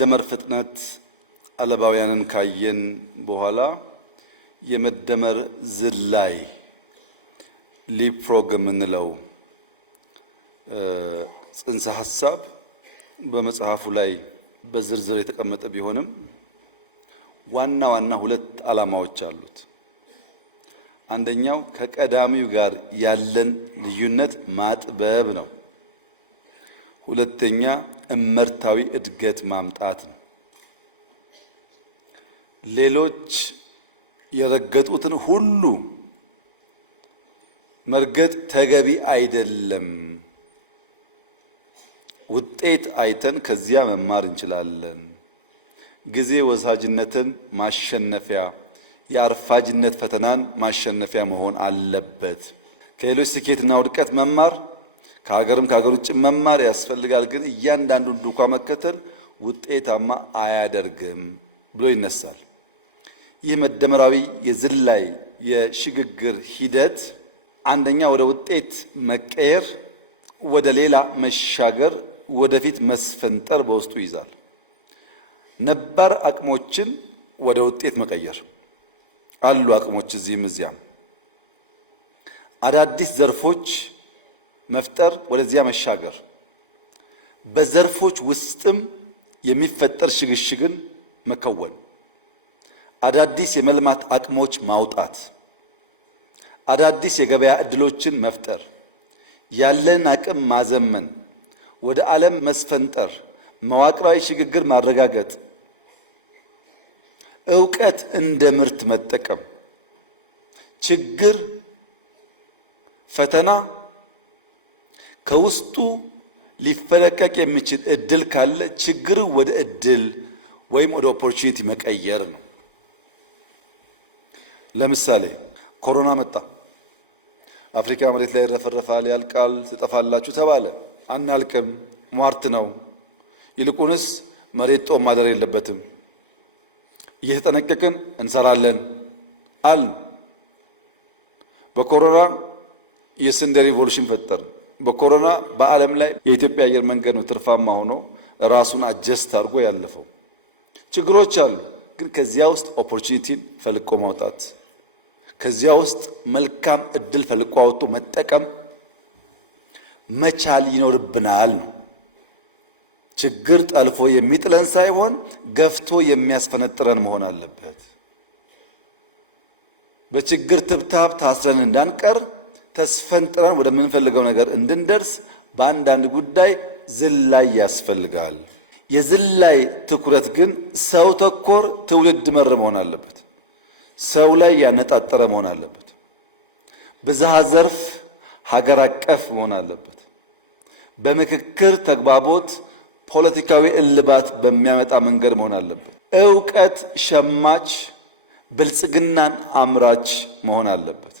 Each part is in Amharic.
የመደመር ፍጥነት አለባውያንን ካየን በኋላ የመደመር ዝላይ ሊፕሮግ የምንለው ጽንሰ ሐሳብ በመጽሐፉ ላይ በዝርዝር የተቀመጠ ቢሆንም ዋና ዋና ሁለት ዓላማዎች አሉት። አንደኛው ከቀዳሚው ጋር ያለን ልዩነት ማጥበብ ነው። ሁለተኛ እመርታዊ እድገት ማምጣት ነው። ሌሎች የረገጡትን ሁሉ መርገጥ ተገቢ አይደለም። ውጤት አይተን ከዚያ መማር እንችላለን። ጊዜ ወሳጅነትን ማሸነፊያ፣ የአርፋጅነት ፈተናን ማሸነፊያ መሆን አለበት። ከሌሎች ስኬትና ውድቀት መማር፣ ከሀገርም ከሀገር ውጭ መማር ያስፈልጋል። ግን እያንዳንዱን ዱካ መከተል ውጤታማ አያደርግም ብሎ ይነሳል። ይህ መደመራዊ የዝላይ የሽግግር ሂደት አንደኛ ወደ ውጤት መቀየር፣ ወደ ሌላ መሻገር፣ ወደፊት መስፈንጠር በውስጡ ይዛል። ነባር አቅሞችን ወደ ውጤት መቀየር አሉ አቅሞች እዚህም እዚያም። አዳዲስ ዘርፎች መፍጠር፣ ወደዚያ መሻገር፣ በዘርፎች ውስጥም የሚፈጠር ሽግሽግን መከወን፣ አዳዲስ የመልማት አቅሞች ማውጣት፣ አዳዲስ የገበያ ዕድሎችን መፍጠር፣ ያለን አቅም ማዘመን፣ ወደ ዓለም መስፈንጠር፣ መዋቅራዊ ሽግግር ማረጋገጥ፣ ዕውቀት እንደ ምርት መጠቀም፣ ችግር ፈተና ከውስጡ ሊፈለቀቅ የሚችል እድል ካለ ችግር ወደ እድል ወይም ወደ ኦፖርቹኒቲ መቀየር ነው። ለምሳሌ ኮሮና መጣ። አፍሪካ መሬት ላይ ይረፈረፋል፣ ያልቃል፣ ትጠፋላችሁ ተባለ። አናልቅም፣ ሟርት ነው። ይልቁንስ መሬት ጦም ማደር የለበትም፣ እየተጠነቀቅን እንሰራለን አል በኮሮና የስንዴ ሪቮሉሽን ፈጠር። በኮሮና በዓለም ላይ የኢትዮጵያ አየር መንገድ ነው ትርፋማ ሆኖ ራሱን አጀስት አድርጎ ያለፈው። ችግሮች አሉ፣ ግን ከዚያ ውስጥ ኦፖርቹኒቲን ፈልቆ ማውጣት፣ ከዚያ ውስጥ መልካም እድል ፈልቆ አውጥቶ መጠቀም መቻል ይኖርብናል ነው። ችግር ጠልፎ የሚጥለን ሳይሆን ገፍቶ የሚያስፈነጥረን መሆን አለበት። በችግር ትብታብ ታስረን እንዳንቀር ተስፈንጥረን ወደምንፈልገው ነገር እንድንደርስ በአንዳንድ ጉዳይ ዝላይ ያስፈልጋል። የዝላይ ትኩረት ግን ሰው ተኮር ትውልድ መር መሆን አለበት። ሰው ላይ ያነጣጠረ መሆን አለበት። ብዝሃ ዘርፍ ሀገር አቀፍ መሆን አለበት። በምክክር ተግባቦት ፖለቲካዊ እልባት በሚያመጣ መንገድ መሆን አለበት። ዕውቀት ሸማች ብልጽግናን አምራች መሆን አለበት።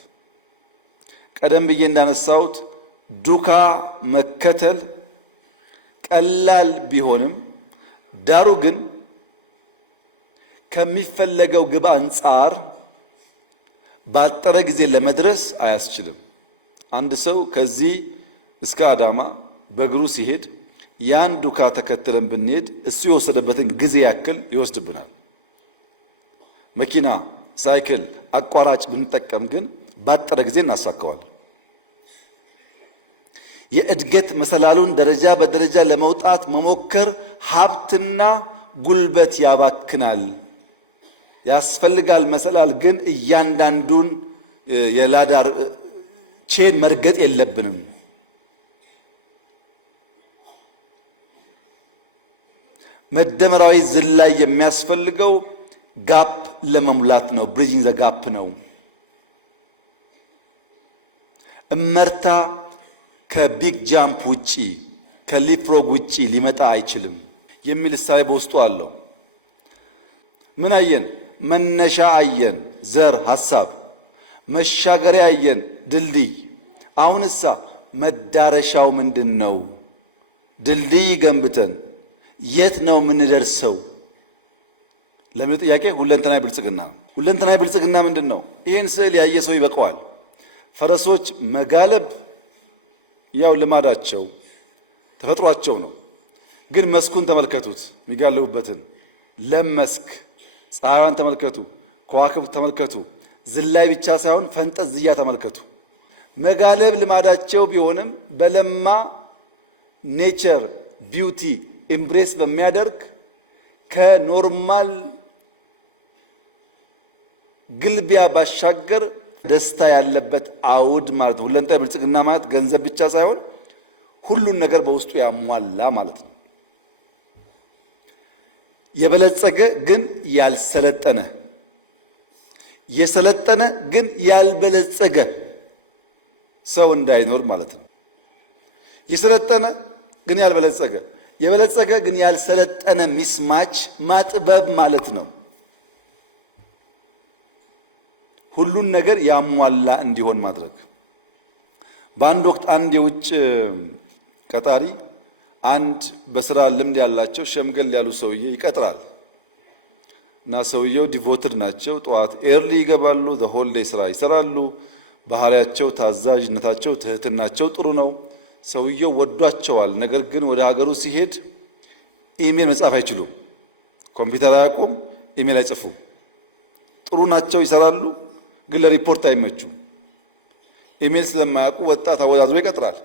ቀደም ብዬ እንዳነሳሁት ዱካ መከተል ቀላል ቢሆንም ዳሩ ግን ከሚፈለገው ግብ አንጻር ባጠረ ጊዜ ለመድረስ አያስችልም። አንድ ሰው ከዚህ እስከ አዳማ በእግሩ ሲሄድ ያን ዱካ ተከትለን ብንሄድ እሱ የወሰደበትን ጊዜ ያክል ይወስድብናል። መኪና፣ ሳይክል አቋራጭ ብንጠቀም ግን ባጠረ ጊዜ እናሳካዋለን። የእድገት መሰላሉን ደረጃ በደረጃ ለመውጣት መሞከር ሀብትና ጉልበት ያባክናል፣ ያስፈልጋል። መሰላል ግን እያንዳንዱን የላዳር ቼን መርገጥ የለብንም። መደመራዊ ዝላይ የሚያስፈልገው ጋፕ ለመሙላት ነው። ብሪጅንግ ዘ ጋፕ ነው። እመርታ ከቢግ ጃምፕ ውጪ ከሊፕሮግ ውጪ ሊመጣ አይችልም የሚል እሳቤ በውስጡ አለው። ምን አየን? መነሻ አየን፣ ዘር ሐሳብ፣ መሻገሪያ አየን፣ ድልድይ። አሁንሳ መዳረሻው ምንድን ነው? ድልድይ ገንብተን የት ነው የምንደርሰው? ለምን ጥያቄ ሁለንተናዊ ብልጽግና ነው። ሁለንተናዊ ብልጽግና ምንድን ነው? ይህን ስዕል ያየ ሰው ይበቃዋል። ፈረሶች መጋለብ ያው ልማዳቸው ተፈጥሯቸው ነው። ግን መስኩን ተመልከቱት፣ የሚጋለቡበትን ለም መስክ፣ ፀሐይዋን ተመልከቱ፣ ከዋክብት ተመልከቱ። ዝላይ ብቻ ሳይሆን ፈንጠዝያ ተመልከቱ። መጋለብ ልማዳቸው ቢሆንም በለማ ኔቸር ቢዩቲ ኢምብሬስ በሚያደርግ ከኖርማል ግልቢያ ባሻገር ደስታ ያለበት አውድ ማለት ነው። ሁለንተናዊ ብልጽግና ማለት ገንዘብ ብቻ ሳይሆን ሁሉን ነገር በውስጡ ያሟላ ማለት ነው። የበለጸገ ግን ያልሰለጠነ፣ የሰለጠነ ግን ያልበለጸገ ሰው እንዳይኖር ማለት ነው። የሰለጠነ ግን ያልበለጸገ፣ የበለጸገ ግን ያልሰለጠነ ሚስማች ማጥበብ ማለት ነው። ሁሉን ነገር ያሟላ እንዲሆን ማድረግ። በአንድ ወቅት አንድ የውጭ ቀጣሪ አንድ በስራ ልምድ ያላቸው ሸምገል ያሉ ሰውዬ ይቀጥራል እና ሰውየው ዲቮትድ ናቸው። ጠዋት ኤርሊ ይገባሉ፣ ዘሆል ዴይ ስራ ይሰራሉ። ባህሪያቸው፣ ታዛዥነታቸው፣ ትህትናቸው ጥሩ ነው። ሰውየው ወዷቸዋል። ነገር ግን ወደ ሀገሩ ሲሄድ ኢሜል መጻፍ አይችሉም፣ ኮምፒውተር አያውቁም፣ ኢሜል አይጽፉም። ጥሩ ናቸው፣ ይሰራሉ፣ ግን ለሪፖርት አይመቹም። ኢሜል ስለማያውቁ ወጣት አወዳድሮ ይቀጥራል።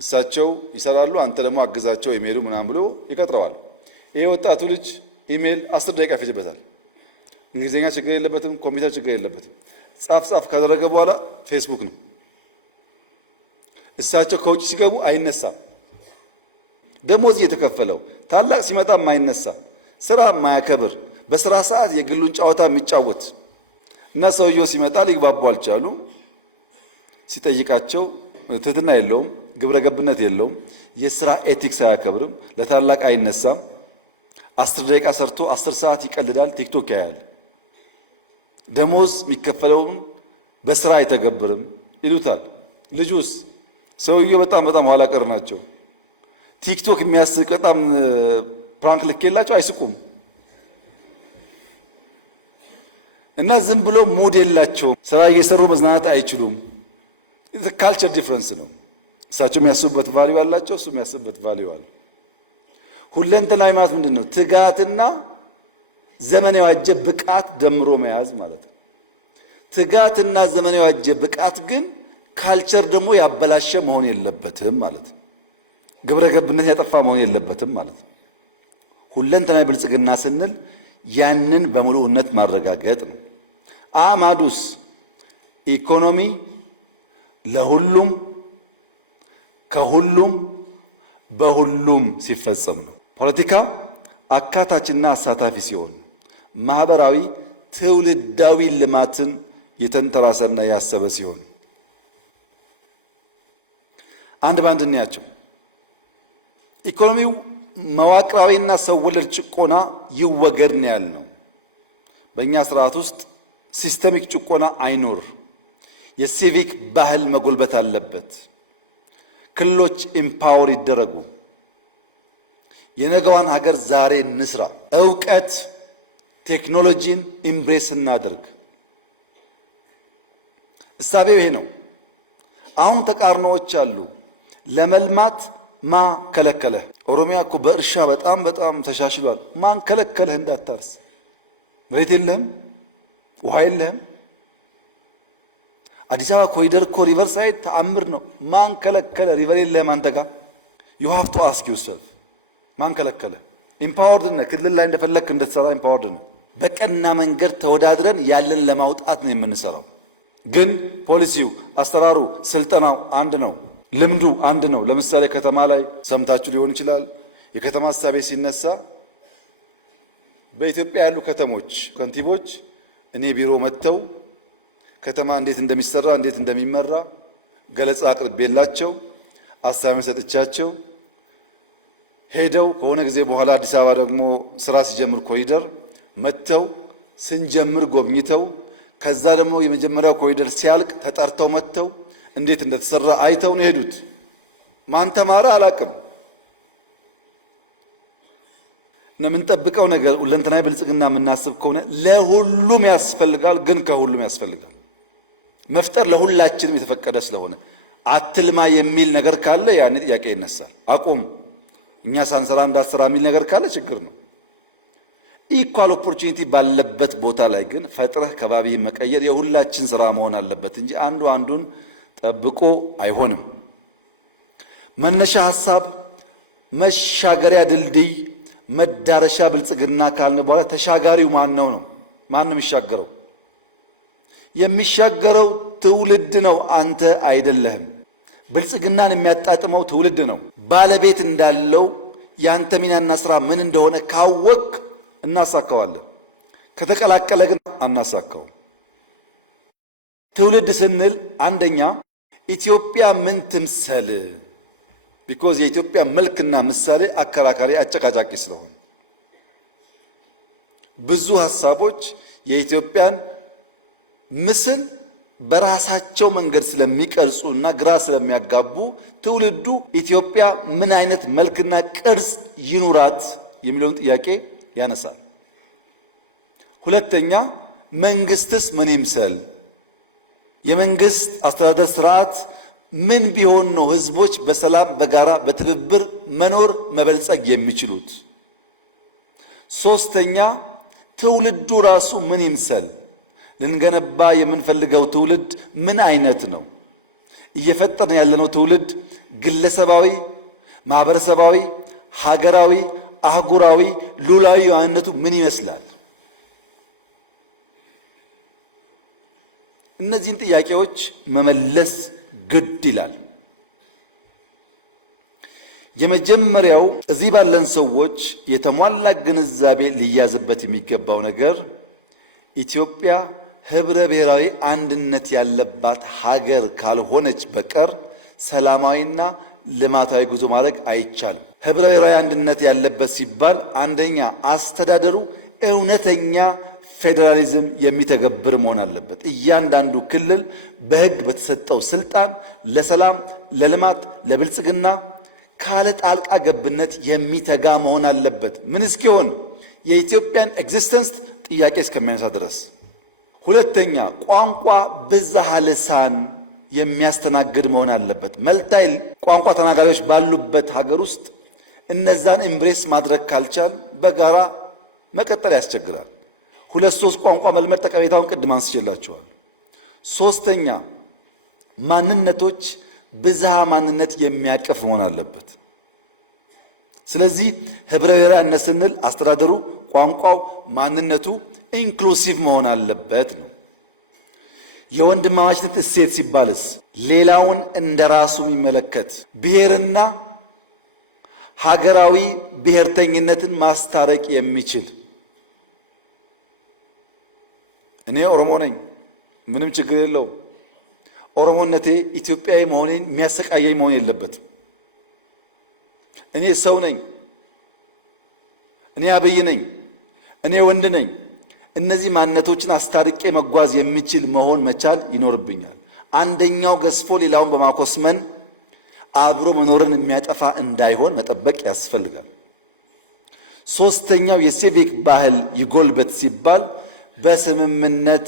እሳቸው ይሰራሉ፣ አንተ ደግሞ አግዛቸው ኢሜሉ ምናምን ብሎ ይቀጥረዋል። ይሄ ወጣቱ ልጅ ኢሜል 10 ደቂቃ ይፈጅበታል። እንግሊዝኛ ችግር የለበትም፣ ኮምፒውተር ችግር የለበትም። ጻፍ ካደረገ በኋላ ፌስቡክ ነው። እሳቸው ከውጭ ሲገቡ አይነሳም። ደሞዝ እየተከፈለው ታላቅ ሲመጣ የማይነሳ ስራ የማያከብር በስራ ሰዓት የግሉን ጨዋታ የሚጫወት እና ሰውየው ሲመጣ ሊግባቡ አልቻሉም። ሲጠይቃቸው ትህትና የለውም፣ ግብረ ገብነት የለውም፣ የስራ ኤቲክስ አያከብርም፣ ለታላቅ አይነሳም። 10 ደቂቃ ሰርቶ 10 ሰዓት ይቀልዳል፣ ቲክቶክ ያያል። ደሞዝ የሚከፈለውም በስራ አይተገብርም ይሉታል። ልጁስ ሰውየው በጣም ኋላ ቀር ናቸው። ቲክቶክ የሚያስቅ በጣም ፕራንክ ልኬላቸው አይስቁም እና ዝም ብሎ ሙድ የላቸውም። ስራ እየሰሩ መዝናናት አይችሉም። ካልቸር ዲፍረንስ ነው። እሳቸው የሚያስቡበት ቫልዩ አላቸው፣ እሱ የሚያስቡበት ቫልዩ አለ። ሁለንተናዊ ማለት ምንድን ነው? ትጋትና ዘመን የዋጀ ብቃት ደምሮ መያዝ ማለት ነው። ትጋትና ዘመን የዋጀ ብቃት ግን ካልቸር ደግሞ ያበላሸ መሆን የለበትም ማለት ነው። ግብረ ገብነት ያጠፋ መሆን የለበትም ማለት ነው። ሁለንተናዊ ብልጽግና ስንል ያንን በሙሉነት ማረጋገጥ ነው። አማዱስ ኢኮኖሚ ለሁሉም ከሁሉም በሁሉም ሲፈጸም ነው። ፖለቲካ አካታችና አሳታፊ ሲሆን፣ ማህበራዊ ትውልዳዊ ልማትን የተንተራሰና ያሰበ ሲሆን፣ አንድ ባንድ እንያቸው። ኢኮኖሚው መዋቅራዊና ሰው ወለድ ጭቆና ይወገድ ነው ያልነው። በእኛ ስርዓት ውስጥ ሲስተሚክ ጭቆና አይኖር። የሲቪክ ባህል መጎልበት አለበት። ክልሎች ኢምፓወር ይደረጉ። የነገዋን ሀገር ዛሬ እንስራ። እውቀት ቴክኖሎጂን ኢምብሬስ እናድርግ። እሳቤው ይሄ ነው። አሁን ተቃርኖዎች አሉ። ለመልማት ማ ከለከለህ? ኦሮሚያ እኮ በእርሻ በጣም ተሻሽሏል። ማን ከለከለህ እንዳታርስ? መሬት የለህም፣ ውሃ የለህም። አዲስ አበባ ኮሪደር እኮ ሪቨር ሳይድ ተአምር ነው። ማን ከለከለ? ሪቨር የለህም አንተ ጋር። ዩ ሃቭ ቱ አስክ ዩርሰልፍ ማን ከለከለ? ኢምፓወርድ ነህ። ክልል ላይ እንደፈለግክ እንድትሰራ ኢምፓወርድ ነህ። በቀና መንገድ ተወዳድረን ያለን ለማውጣት ነው የምንሰራው። ግን ፖሊሲው፣ አሰራሩ፣ ስልጠናው አንድ ነው። ልምዱ አንድ ነው። ለምሳሌ ከተማ ላይ ሰምታችሁ ሊሆን ይችላል። የከተማ ሀሳቤ ሲነሳ በኢትዮጵያ ያሉ ከተሞች ከንቲቦች እኔ ቢሮ መጥተው ከተማ እንዴት እንደሚሰራ እንዴት እንደሚመራ ገለጻ አቅርቤላቸው ሀሳቤን ሰጥቻቸው ሄደው ከሆነ ጊዜ በኋላ አዲስ አበባ ደግሞ ስራ ሲጀምር ኮሪደር መጥተው ስንጀምር ጎብኝተው ከዛ ደግሞ የመጀመሪያው ኮሪደር ሲያልቅ ተጠርተው መጥተው እንዴት እንደተሰራ አይተው ነው ሄዱት። ማን ተማረ አላቅም። የምንጠብቀው ነገር ሁለንተናዊ ብልጽግና የምናስብ ከሆነ ለሁሉም ያስፈልጋል፣ ግን ከሁሉም ያስፈልጋል። መፍጠር ለሁላችንም የተፈቀደ ስለሆነ አትልማ የሚል ነገር ካለ ያን ጥያቄ ይነሳል። አቁም፣ እኛ ሳንሰራ እንዳትሰራ የሚል ነገር ካለ ችግር ነው። ኢኳል ኦፖርቹኒቲ ባለበት ቦታ ላይ ግን ፈጥረህ ከባቢህን መቀየር የሁላችን ስራ መሆን አለበት እንጂ አንዱ አንዱን ጠብቆ አይሆንም። መነሻ ሐሳብ፣ መሻገሪያ ድልድይ፣ መዳረሻ ብልጽግና ካልን በኋላ ተሻጋሪው ማን ነው? ማን ነው የሚሻገረው? የሚሻገረው ትውልድ ነው፣ አንተ አይደለህም። ብልጽግናን የሚያጣጥመው ትውልድ ነው። ባለቤት እንዳለው ያንተ ሚናና ስራ ምን እንደሆነ ካወቅ እናሳካዋለን። ከተቀላቀለ ግን አናሳካውም። ትውልድ ስንል አንደኛ ኢትዮጵያ ምን ትምሰል? ቢኮዝ የኢትዮጵያ መልክና ምሳሌ አከራካሪ አጨቃጫቂ ስለሆነ ብዙ ሐሳቦች የኢትዮጵያን ምስል በራሳቸው መንገድ ስለሚቀርጹ እና ግራ ስለሚያጋቡ ትውልዱ ኢትዮጵያ ምን አይነት መልክና ቅርጽ ይኑራት የሚለውን ጥያቄ ያነሳል። ሁለተኛ መንግስትስ ምን ይምሰል? የመንግስት አስተዳደር ስርዓት ምን ቢሆን ነው ህዝቦች በሰላም በጋራ በትብብር መኖር መበልጸግ የሚችሉት? ሶስተኛ ትውልዱ ራሱ ምን ይምሰል? ልንገነባ የምንፈልገው ትውልድ ምን አይነት ነው? እየፈጠርን ያለነው ትውልድ ግለሰባዊ፣ ማህበረሰባዊ፣ ሀገራዊ፣ አህጉራዊ፣ ሉላዊ ማንነቱ ምን ይመስላል? እነዚህን ጥያቄዎች መመለስ ግድ ይላል። የመጀመሪያው እዚህ ባለን ሰዎች የተሟላ ግንዛቤ ሊያዝበት የሚገባው ነገር ኢትዮጵያ ህብረ ብሔራዊ አንድነት ያለባት ሀገር ካልሆነች በቀር ሰላማዊና ልማታዊ ጉዞ ማድረግ አይቻልም። ህብረ ብሔራዊ አንድነት ያለበት ሲባል አንደኛ አስተዳደሩ እውነተኛ ፌዴራሊዝም የሚተገብር መሆን አለበት። እያንዳንዱ ክልል በህግ በተሰጠው ስልጣን ለሰላም፣ ለልማት፣ ለብልጽግና ካለ ጣልቃ ገብነት የሚተጋ መሆን አለበት። ምን እስኪሆን የኢትዮጵያን ኤግዚስተንስ ጥያቄ እስከሚያነሳ ድረስ። ሁለተኛ ቋንቋ ብዝሃ ልሳን የሚያስተናግድ መሆን አለበት። መልታይ ቋንቋ ተናጋሪዎች ባሉበት ሀገር ውስጥ እነዛን ኤምብሬስ ማድረግ ካልቻል በጋራ መቀጠል ያስቸግራል። ሁለት ሶስት ቋንቋ መልመድ ጠቀሜታውን ቅድም አንስቼላችኋል። ሶስተኛ ማንነቶች ብዝሃ ማንነት የሚያቅፍ መሆን አለበት። ስለዚህ ህብረ ብሔራዊነት ስንል አስተዳደሩ፣ ቋንቋው፣ ማንነቱ ኢንክሉሲቭ መሆን አለበት ነው። የወንድማማችነት እሴት ሲባልስ ሌላውን እንደራሱ የሚመለከት ብሔርና ሀገራዊ ብሔርተኝነትን ማስታረቅ የሚችል እኔ ኦሮሞ ነኝ፣ ምንም ችግር የለውም። ኦሮሞነቴ ኢትዮጵያዊ መሆኔን የሚያሰቃየኝ መሆን የለበትም። እኔ ሰው ነኝ፣ እኔ አብይ ነኝ፣ እኔ ወንድ ነኝ። እነዚህ ማንነቶችን አስታርቄ መጓዝ የሚችል መሆን መቻል ይኖርብኛል። አንደኛው ገዝፎ ሌላውን በማኮስመን አብሮ መኖርን የሚያጠፋ እንዳይሆን መጠበቅ ያስፈልጋል። ሶስተኛው የሲቪክ ባህል ይጎልበት ሲባል በስምምነት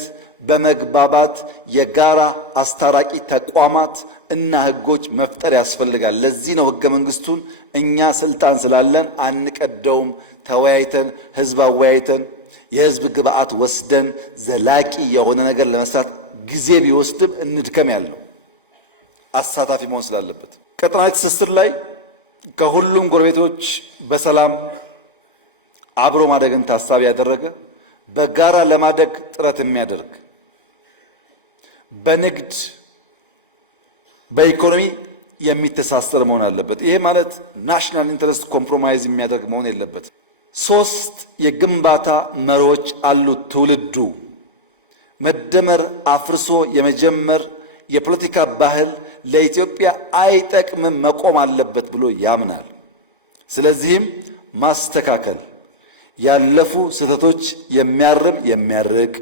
በመግባባት የጋራ አስታራቂ ተቋማት እና ህጎች መፍጠር ያስፈልጋል። ለዚህ ነው ህገ መንግስቱን እኛ ስልጣን ስላለን አንቀደውም፣ ተወያይተን ህዝብ አወያይተን የህዝብ ግብአት ወስደን ዘላቂ የሆነ ነገር ለመስራት ጊዜ ቢወስድም እንድከም ያለው አሳታፊ መሆን ስላለበት። ቀጠናዊ ትስስር ላይ ከሁሉም ጎረቤቶች በሰላም አብሮ ማደግን ታሳቢ ያደረገ በጋራ ለማደግ ጥረት የሚያደርግ በንግድ በኢኮኖሚ የሚተሳሰር መሆን አለበት። ይሄ ማለት ናሽናል ኢንተረስት ኮምፕሮማይዝ የሚያደርግ መሆን የለበትም። ሶስት የግንባታ መሪዎች አሉት ትውልዱ። መደመር አፍርሶ የመጀመር የፖለቲካ ባህል ለኢትዮጵያ አይጠቅምም፣ መቆም አለበት ብሎ ያምናል። ስለዚህም ማስተካከል፣ ያለፉ ስህተቶች የሚያርም የሚያርቅ፣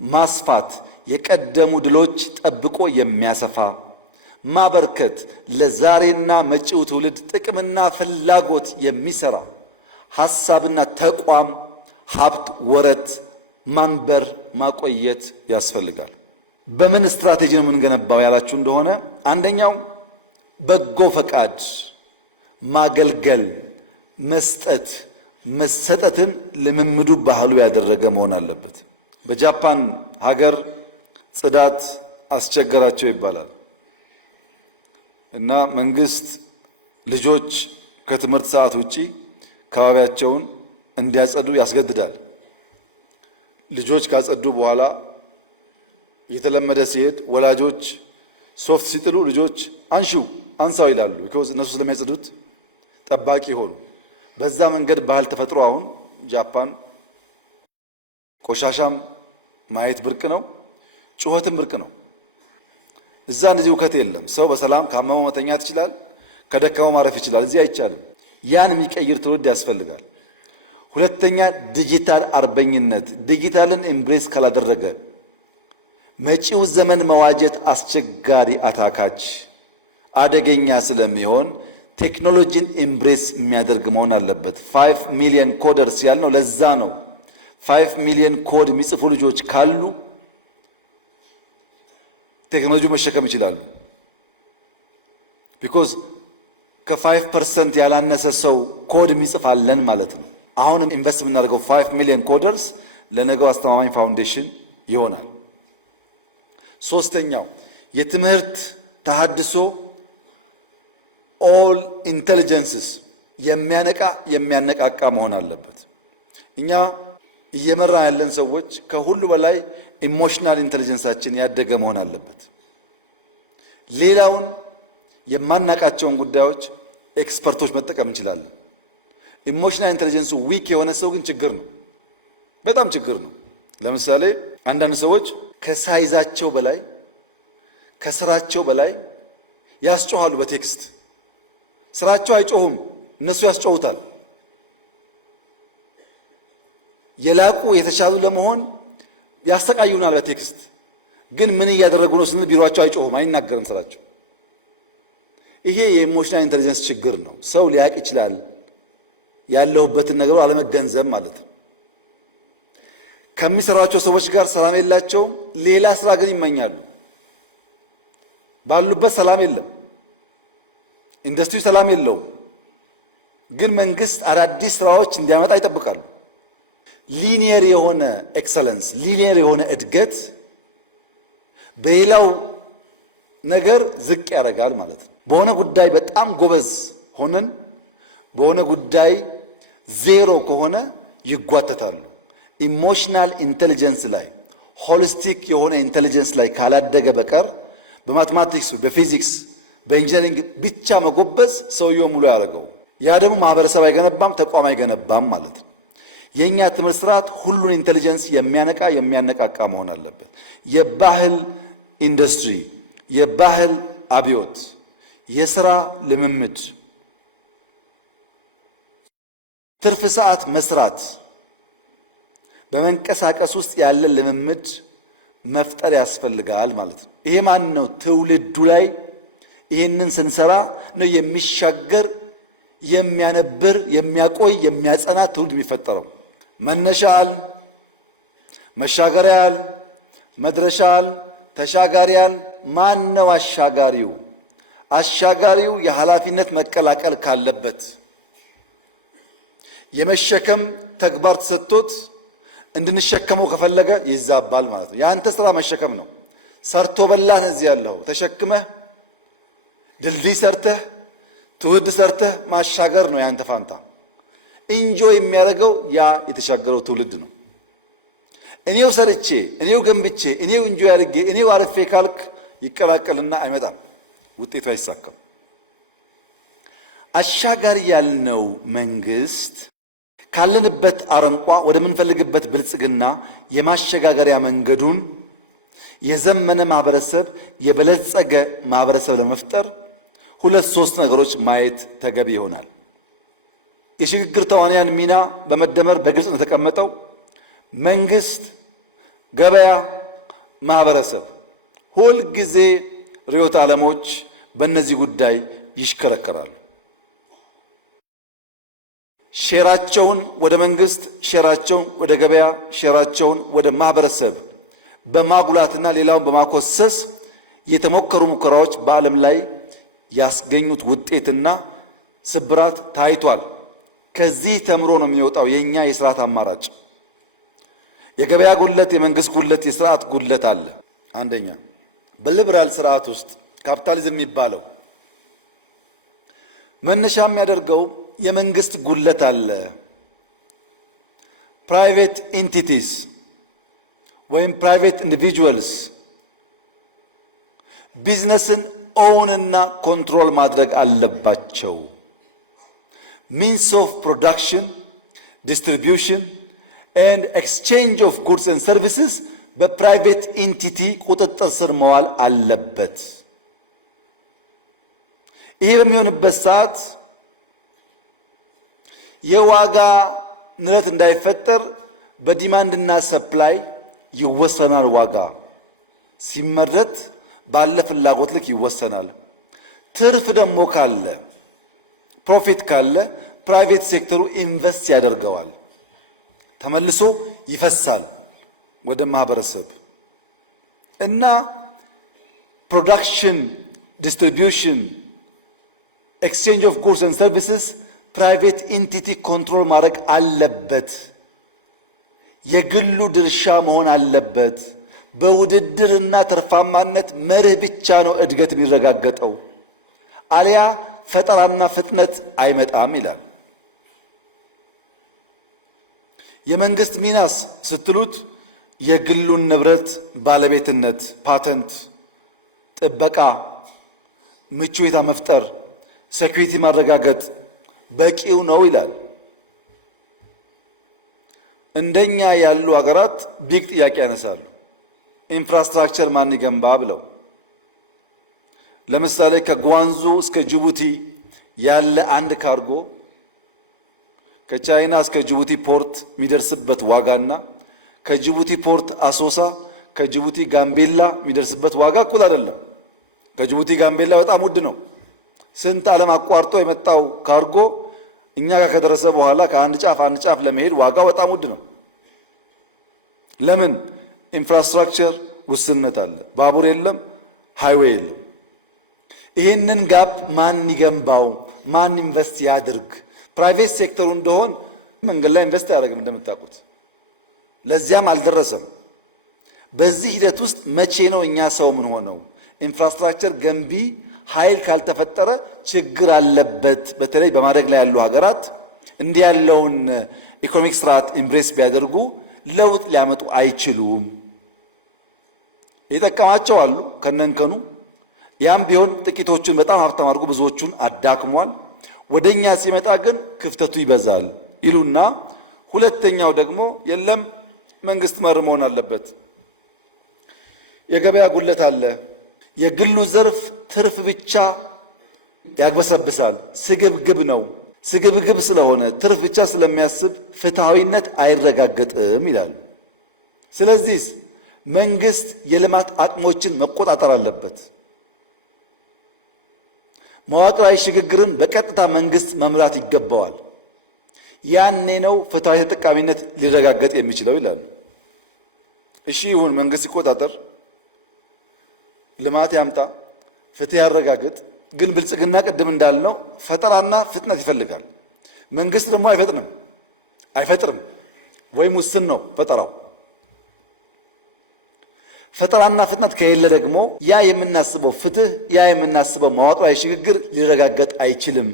ማስፋት፣ የቀደሙ ድሎች ጠብቆ የሚያሰፋ፣ ማበርከት፣ ለዛሬና መጪው ትውልድ ጥቅምና ፍላጎት የሚሰራ ሐሳብና ተቋም፣ ሀብት፣ ወረት ማንበር ማቆየት ያስፈልጋል። በምን ስትራቴጂ ነው የምንገነባው ያላችሁ እንደሆነ አንደኛው በጎ ፈቃድ፣ ማገልገል፣ መስጠት፣ መሰጠትን ልምምዱ ባህሉ ያደረገ መሆን አለበት። በጃፓን ሀገር ጽዳት አስቸገራቸው ይባላል እና መንግስት ልጆች ከትምህርት ሰዓት ውጪ አካባቢያቸውን እንዲያጸዱ ያስገድዳል። ልጆች ካጸዱ በኋላ እየተለመደ ሲሄድ ወላጆች ሶፍት ሲጥሉ ልጆች አንሺው አንሳው ይላሉ። ቢኮዝ እነሱ ስለሚያጸዱት ጠባቂ ሆኑ። በዛ መንገድ ባህል ተፈጥሮ አሁን ጃፓን ቆሻሻም ማየት ብርቅ ነው፣ ጩኸትም ብርቅ ነው። እዛ እንደዚህ ውከት የለም። ሰው በሰላም ካመመው መተኛት ይችላል፣ ከደከመው ማረፍ ይችላል። እዚህ አይቻልም። ያን የሚቀይር ትውልድ ያስፈልጋል። ሁለተኛ ዲጂታል አርበኝነት። ዲጂታልን ኤምብሬስ ካላደረገ መጪው ዘመን መዋጀት አስቸጋሪ፣ አታካች፣ አደገኛ ስለሚሆን ቴክኖሎጂን ኤምብሬስ የሚያደርግ መሆን አለበት። 5 ሚሊዮን ኮደርስ ያልነው ለዛ ነው። 5 ሚሊዮን ኮድ የሚጽፉ ልጆች ካሉ ቴክኖሎጂ መሸከም ይችላሉ። ቢኮዝ ከ5% ያላነሰ ሰው ኮድ የሚጽፋለን ማለት ነው። አሁንም ኢንቨስት የምናደርገው 5 ሚሊዮን ኮደርስ ለነገው አስተማማኝ ፋውንዴሽን ይሆናል። ሶስተኛው የትምህርት ተሐድሶ ኦል ኢንቴሊጀንስስ የሚያነቃቃ መሆን አለበት። እኛ እየመራ ያለን ሰዎች ከሁሉ በላይ ኢሞሽናል ኢንቴሊጀንሳችን ያደገ መሆን አለበት። ሌላውን የማናቃቸውን ጉዳዮች ኤክስፐርቶች መጠቀም እንችላለን። ኢሞሽናል ኢንቴሊጀንሱ ዊክ የሆነ ሰው ግን ችግር ነው፣ በጣም ችግር ነው። ለምሳሌ አንዳንድ ሰዎች ከሳይዛቸው በላይ ከስራቸው በላይ ያስጮሃሉ። በቴክስት ስራቸው አይጮሁም፣ እነሱ ያስጮሁታል። የላቁ የተሻሉ ለመሆን ያስተቃዩናል በቴክስት ግን ምን እያደረጉ ነው ስንል ቢሮአቸው አይጮሁም፣ አይናገርም ስራቸው። ይሄ የኢሞሽናል ኢንቴሊጀንስ ችግር ነው። ሰው ሊያቅ ይችላል ያለሁበትን ነገሩ አለመገንዘብ ማለት ነው። ከሚሰሯቸው ሰዎች ጋር ሰላም የላቸውም፣ ሌላ ስራ ግን ይመኛሉ። ባሉበት ሰላም የለም፣ ኢንዱስትሪው ሰላም የለውም፣ ግን መንግስት አዳዲስ ስራዎች እንዲያመጣ ይጠብቃሉ። ሊኒየር የሆነ ኤክሰለንስ፣ ሊኒየር የሆነ እድገት በሌላው ነገር ዝቅ ያደርጋል ማለት ነው። በሆነ ጉዳይ በጣም ጎበዝ ሆነን በሆነ ጉዳይ ዜሮ ከሆነ ይጓተታሉ። ኢሞሽናል ኢንቴሊጀንስ ላይ ሆሊስቲክ የሆነ ኢንቴሊጀንስ ላይ ካላደገ በቀር በማትማቲክስ፣ በፊዚክስ፣ በኢንጂነሪንግ ብቻ መጎበዝ ሰውየው ሙሉ ያደርገው። ያ ደግሞ ማህበረሰብ አይገነባም፣ ተቋም አይገነባም ማለት ነው። የኛ ትምህርት ስርዓት ሁሉን ኢንቴሊጀንስ የሚያነቃቃ መሆን አለበት። የባህል ኢንዱስትሪ፣ የባህል አብዮት፣ የሥራ ልምምድ፣ ትርፍ ሰዓት መስራት፣ በመንቀሳቀስ ውስጥ ያለ ልምምድ መፍጠር ያስፈልጋል ማለት ነው። ይሄ ማን ነው? ትውልዱ ላይ ይህንን ስንሰራ ነው የሚሻገር፣ የሚያነብር፣ የሚያቆይ፣ የሚያጸና ትውልድ የሚፈጠረው። መነሻል፣ መሻገሪያል፣ መድረሻል፣ ተሻጋሪያል። ማን ነው አሻጋሪው? አሻጋሪው የኃላፊነት መቀላቀል ካለበት የመሸከም ተግባር ተሰጥቶት እንድንሸከመው ከፈለገ ይዛባል ማለት ነው። የአንተ ስራ መሸከም ነው። ሰርቶ በላህ እዚህ ያለው ተሸክመህ ድልድይ ሰርተህ ትውልድ ሰርተህ ማሻገር ነው ያንተ ፋንታ። ኢንጆይ የሚያደርገው ያ የተሻገረው ትውልድ ነው። እኔው ሰርቼ እኔው ገንብቼ እኔው ኢንጆይ አድርጌ እኔው አርፌ ካልክ ይቀላቀልና አይመጣም፣ ውጤቱ አይሳካም። አሻጋሪ ያልነው መንግስት ካለንበት አረንቋ ወደምንፈልግበት ብልጽግና የማሸጋገሪያ መንገዱን የዘመነ ማህበረሰብ፣ የበለጸገ ማህበረሰብ ለመፍጠር 2-3 ነገሮች ማየት ተገቢ ይሆናል። የሽግግር ተዋንያን ሚና በመደመር በግልጽ የተቀመጠው መንግስት፣ ገበያ፣ ማህበረሰብ ሁል ጊዜ ርዕዮተ ዓለሞች በእነዚህ ጉዳይ ይሽከረከራሉ። ሼራቸውን ወደ መንግስት፣ ሼራቸውን ወደ ገበያ፣ ሼራቸውን ወደ ማህበረሰብ በማጉላትና ሌላውን በማኮሰስ የተሞከሩ ሙከራዎች በዓለም ላይ ያስገኙት ውጤትና ስብራት ታይቷል። ከዚህ ተምሮ ነው የሚወጣው የኛ የስርዓት አማራጭ። የገበያ ጉድለት፣ የመንግስት ጉድለት፣ የስርዓት ጉድለት አለ። አንደኛ በሊበራል ስርዓት ውስጥ ካፒታሊዝም የሚባለው መነሻ የሚያደርገው የመንግስት ጉድለት አለ። ፕራይቬት ኢንቲቲስ ወይም ፕራይቬት ኢንዲቪጁዋልስ ቢዝነስን ኦውን እና ኮንትሮል ማድረግ አለባቸው። ሚንስ ኦፍ ፕሮዳክሽን፣ ዲስትሪቢዩሽን ኤንድ ኤክስቼንጅ ኦፍ ጉድስ ኤንድ ሰርቪስስ በፕራይቬት ኢንቲቲ ቁጥጥር ስር መዋል አለበት። ይህ በሚሆንበት ሰዓት የዋጋ ንረት እንዳይፈጠር በዲማንድና ሰፕላይ ይወሰናል። ዋጋ ሲመረት ባለ ፍላጎት ልክ ይወሰናል። ትርፍ ደግሞ ካለ ፕሮፊት ካለ ፕራይቬት ሴክተሩ ኢንቨስት ያደርገዋል፣ ተመልሶ ይፈሳል ወደ ማህበረሰብ እና ፕሮዳክሽን፣ ዲስትሪቢዩሽን፣ ኤክስቼንጅ ኦፍ ጉድስ ኤንድ ሰርቪስስ ፕራይቬት ኢንቲቲ ኮንትሮል ማድረግ አለበት። የግሉ ድርሻ መሆን አለበት። በውድድርና ትርፋማነት መርህ ብቻ ነው እድገት የሚረጋገጠው፣ አሊያ ፈጠራና ፍጥነት አይመጣም ይላል። የመንግስት ሚናስ ስትሉት የግሉን ንብረት ባለቤትነት፣ ፓተንት፣ ጥበቃ፣ ምቹ ሁኔታ መፍጠር፣ ሴኩሪቲ ማረጋገጥ በቂው ነው ይላል። እንደኛ ያሉ ሀገራት ቢግ ጥያቄ ያነሳሉ። ኢንፍራስትራክቸር ማን ይገንባ ብለው። ለምሳሌ ከጓንዙ እስከ ጅቡቲ ያለ አንድ ካርጎ ከቻይና እስከ ጅቡቲ ፖርት የሚደርስበት ዋጋና ከጅቡቲ ፖርት አሶሳ፣ ከጅቡቲ ጋምቤላ የሚደርስበት ዋጋ እኩል አይደለም። ከጅቡቲ ጋምቤላ በጣም ውድ ነው። ስንት ዓለም አቋርጦ የመጣው ካርጎ እኛ ጋር ከደረሰ በኋላ ከአንድ ጫፍ አንድ ጫፍ ለመሄድ ዋጋው በጣም ውድ ነው። ለምን? ኢንፍራስትራክቸር ውስንነት አለ። ባቡር የለም፣ ሃይዌይ የለም። ይህንን ጋፕ ማን ይገንባው? ማን ኢንቨስት ያድርግ? ፕራይቬት ሴክተሩ እንደሆን መንገድ ላይ ኢንቨስት አያደርግም እንደምታውቁት። ለዚያም አልደረሰም። በዚህ ሂደት ውስጥ መቼ ነው እኛ ሰው ምን ሆነው? ኢንፍራስትራክቸር ገንቢ ኃይል ካልተፈጠረ ችግር አለበት። በተለይ በማደግ ላይ ያሉ ሀገራት እንዲህ ያለውን ኢኮኖሚክ ስርዓት ኢምብሬስ ቢያደርጉ ለውጥ ሊያመጡ አይችሉም። የጠቀማቸው አሉ ከነንከኑ። ያም ቢሆን ጥቂቶቹን በጣም ሀብታም አድርጎ ብዙዎቹን አዳክሟል። ወደኛ ሲመጣ ግን ክፍተቱ ይበዛል ይሉና ሁለተኛው ደግሞ የለም መንግስት መር መሆን አለበት። የገበያ ጉድለት አለ። የግሉ ዘርፍ ትርፍ ብቻ ያግበሰብሳል። ስግብግብ ነው። ስግብግብ ስለሆነ ትርፍ ብቻ ስለሚያስብ ፍትሐዊነት አይረጋገጥም ይላሉ። ስለዚህ መንግስት የልማት አቅሞችን መቆጣጠር አለበት። መዋቅራዊ ሽግግርን በቀጥታ መንግስት መምራት ይገባዋል። ያኔ ነው ፍትሐዊ ተጠቃሚነት ሊረጋገጥ የሚችለው ይላሉ። እሺ ይሁን፣ መንግስት ይቆጣጠር፣ ልማት ያምጣ፣ ፍትህ ያረጋግጥ። ግን ብልጽግና ቅድም እንዳልነው ፈጠራና ፍጥነት ይፈልጋል። መንግስት ደግሞ አይፈጥርም ወይም ውስን ነው ፈጠራው። ፈጠራና ፍጥነት ከሌለ ደግሞ ያ የምናስበው ፍትህ፣ ያ የምናስበው መዋቅራዊ ሽግግር ሊረጋገጥ አይችልም፣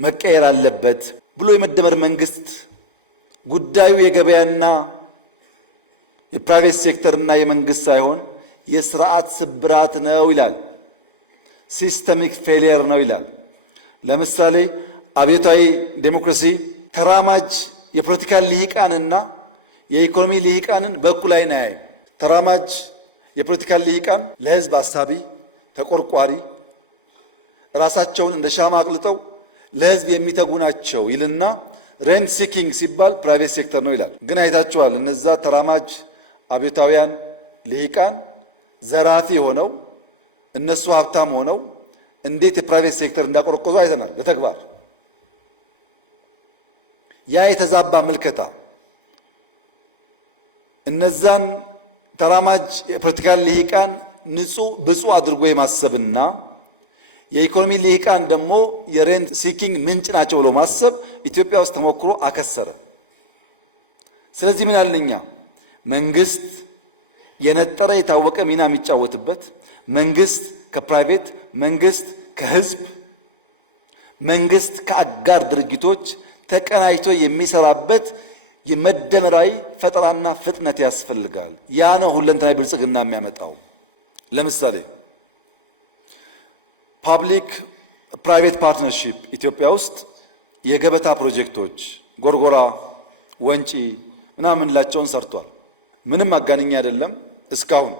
መቀየር አለበት ብሎ የመደመር መንግስት ጉዳዩ የገበያና የፕራይቬት ሴክተርና የመንግስት ሳይሆን የስርዓት ስብራት ነው ይላል። ሲስተሚክ ፌሊየር ነው ይላል። ለምሳሌ አብዮታዊ ዴሞክራሲ ተራማጅ የፖለቲካ ልሂቃንና የኢኮኖሚ ልሂቃንን በእኩል ዓይን አያይም። ተራማጅ የፖለቲካ ልሂቃን ለህዝብ አሳቢ፣ ተቆርቋሪ፣ ራሳቸውን እንደ ሻማ አቅልጠው ለህዝብ የሚተጉ ናቸው ይልና ሬንት ሲኪንግ ሲባል ፕራይቬት ሴክተር ነው ይላል። ግን አይታችኋል፣ እነዛ ተራማጅ አብዮታውያን ልሂቃን ዘራፊ ሆነው እነሱ ሀብታም ሆነው እንዴት የፕራይቬት ሴክተር እንዳቆረቆዙ አይተናል በተግባር። ያ የተዛባ ምልከታ እነዛን ተራማጅ የፖለቲካ ልሂቃን ንጹህ ብፁዕ አድርጎ የማሰብና የኢኮኖሚ ልሂቃን ደግሞ የሬንት ሲኪንግ ምንጭ ናቸው ብሎ ማሰብ ኢትዮጵያ ውስጥ ተሞክሮ አከሰረ። ስለዚህ ምን አለኛ መንግስት የነጠረ የታወቀ ሚና የሚጫወትበት መንግስት ከፕራይቬት መንግስት ከህዝብ መንግስት ከአጋር ድርጅቶች ተቀናጅቶ የሚሰራበት የመደመራዊ ፈጠራና ፍጥነት ያስፈልጋል። ያ ነው ሁለንተናዊ ብልጽግና የሚያመጣው። ለምሳሌ ፓብሊክ ፕራይቬት ፓርትነርሺፕ ኢትዮጵያ ውስጥ የገበታ ፕሮጀክቶች ጎርጎራ፣ ወንጪ ምናምን ላቸውን ሰርቷል። ምንም አጋንኛ አይደለም። እስካሁን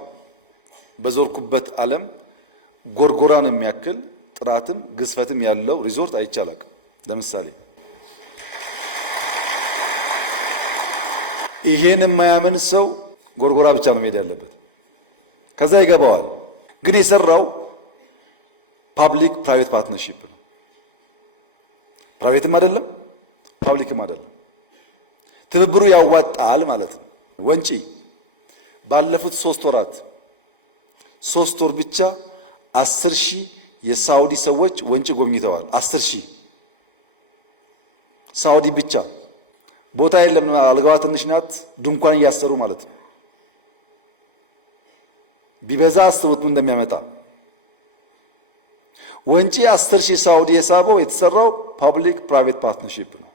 በዞርኩበት ዓለም ጎርጎራን የሚያክል ጥራትም ግዝፈትም ያለው ሪዞርት አይቻላል። ለምሳሌ ይሄን የማያምን ሰው ጎርጎራ ብቻ ነው መሄድ ያለበት፣ ከዛ ይገባዋል። ግን የሰራው ፓብሊክ ፕራይቬት ፓርትነርሺፕ ነው። ፕራይቬትም አይደለም ፓብሊክም አይደለም። ትብብሩ ያዋጣል ማለት ነው። ወንጪ ባለፉት 3 ወራት 3 ወር ብቻ 10,000 የሳውዲ ሰዎች ወንጪ ጎብኝተዋል። 10,000 ሳውዲ ብቻ። ቦታ የለም፣ አልጋዋ ትንሽ ናት። ድንኳን እያሰሩ ማለት ነው። ቢበዛ አስቡት ምን እንደሚያመጣ። ወንጪ 10,000 ሳውዲ የሳበው የተሰራው ፓብሊክ ፕራይቬት ፓርትነርሺፕ ነው።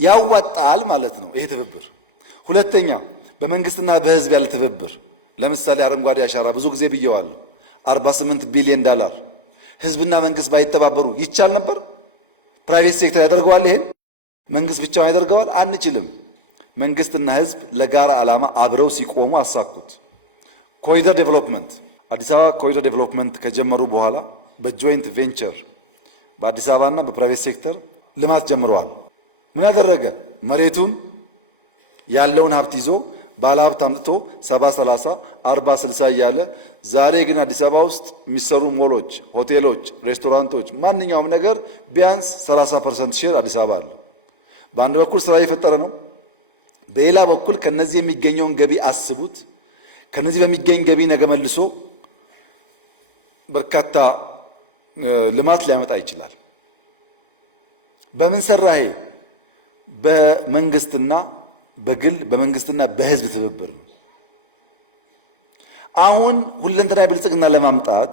ያዋጣል ማለት ነው ይሄ ትብብር። ሁለተኛ በመንግስትና በህዝብ ያለ ትብብር። ለምሳሌ አረንጓዴ አሻራ ብዙ ጊዜ ብየዋለሁ። 48 ቢሊዮን ዶላር ህዝብና መንግስት ባይተባበሩ ይቻል ነበር? ፕራይቬት ሴክተር ያደርገዋል? ይሄን መንግስት ብቻውን ያደርገዋል? አንችልም። መንግስትና ህዝብ ለጋራ ዓላማ አብረው ሲቆሙ አሳኩት። ኮሪደር ዴቨሎፕመንት አዲስ አበባ ኮሪደር ዴቨሎፕመንት ከጀመሩ በኋላ በጆይንት ቬንቸር በአዲስ አበባና በፕራይቬት ሴክተር ልማት ጀምረዋል። ምን ያደረገ? መሬቱን ያለውን ሀብት ይዞ ባለ ሀብት አምጥቶ 70-30 40-60 እያለ ዛሬ ግን አዲስ አበባ ውስጥ የሚሰሩ ሞሎች፣ ሆቴሎች፣ ሬስቶራንቶች ማንኛውም ነገር ቢያንስ 30% ሼር አዲስ አበባ አለ። በአንድ በኩል ስራ እየፈጠረ ነው። በሌላ በኩል ከነዚህ የሚገኘውን ገቢ አስቡት። ከነዚህ በሚገኝ ገቢ ነገ መልሶ በርካታ ልማት ሊያመጣ ይችላል። በምን ሰራሄ? በመንግስትና በግል በመንግስትና በህዝብ ትብብር ነው። አሁን ሁለንተናዊ ብልጽግና ለማምጣት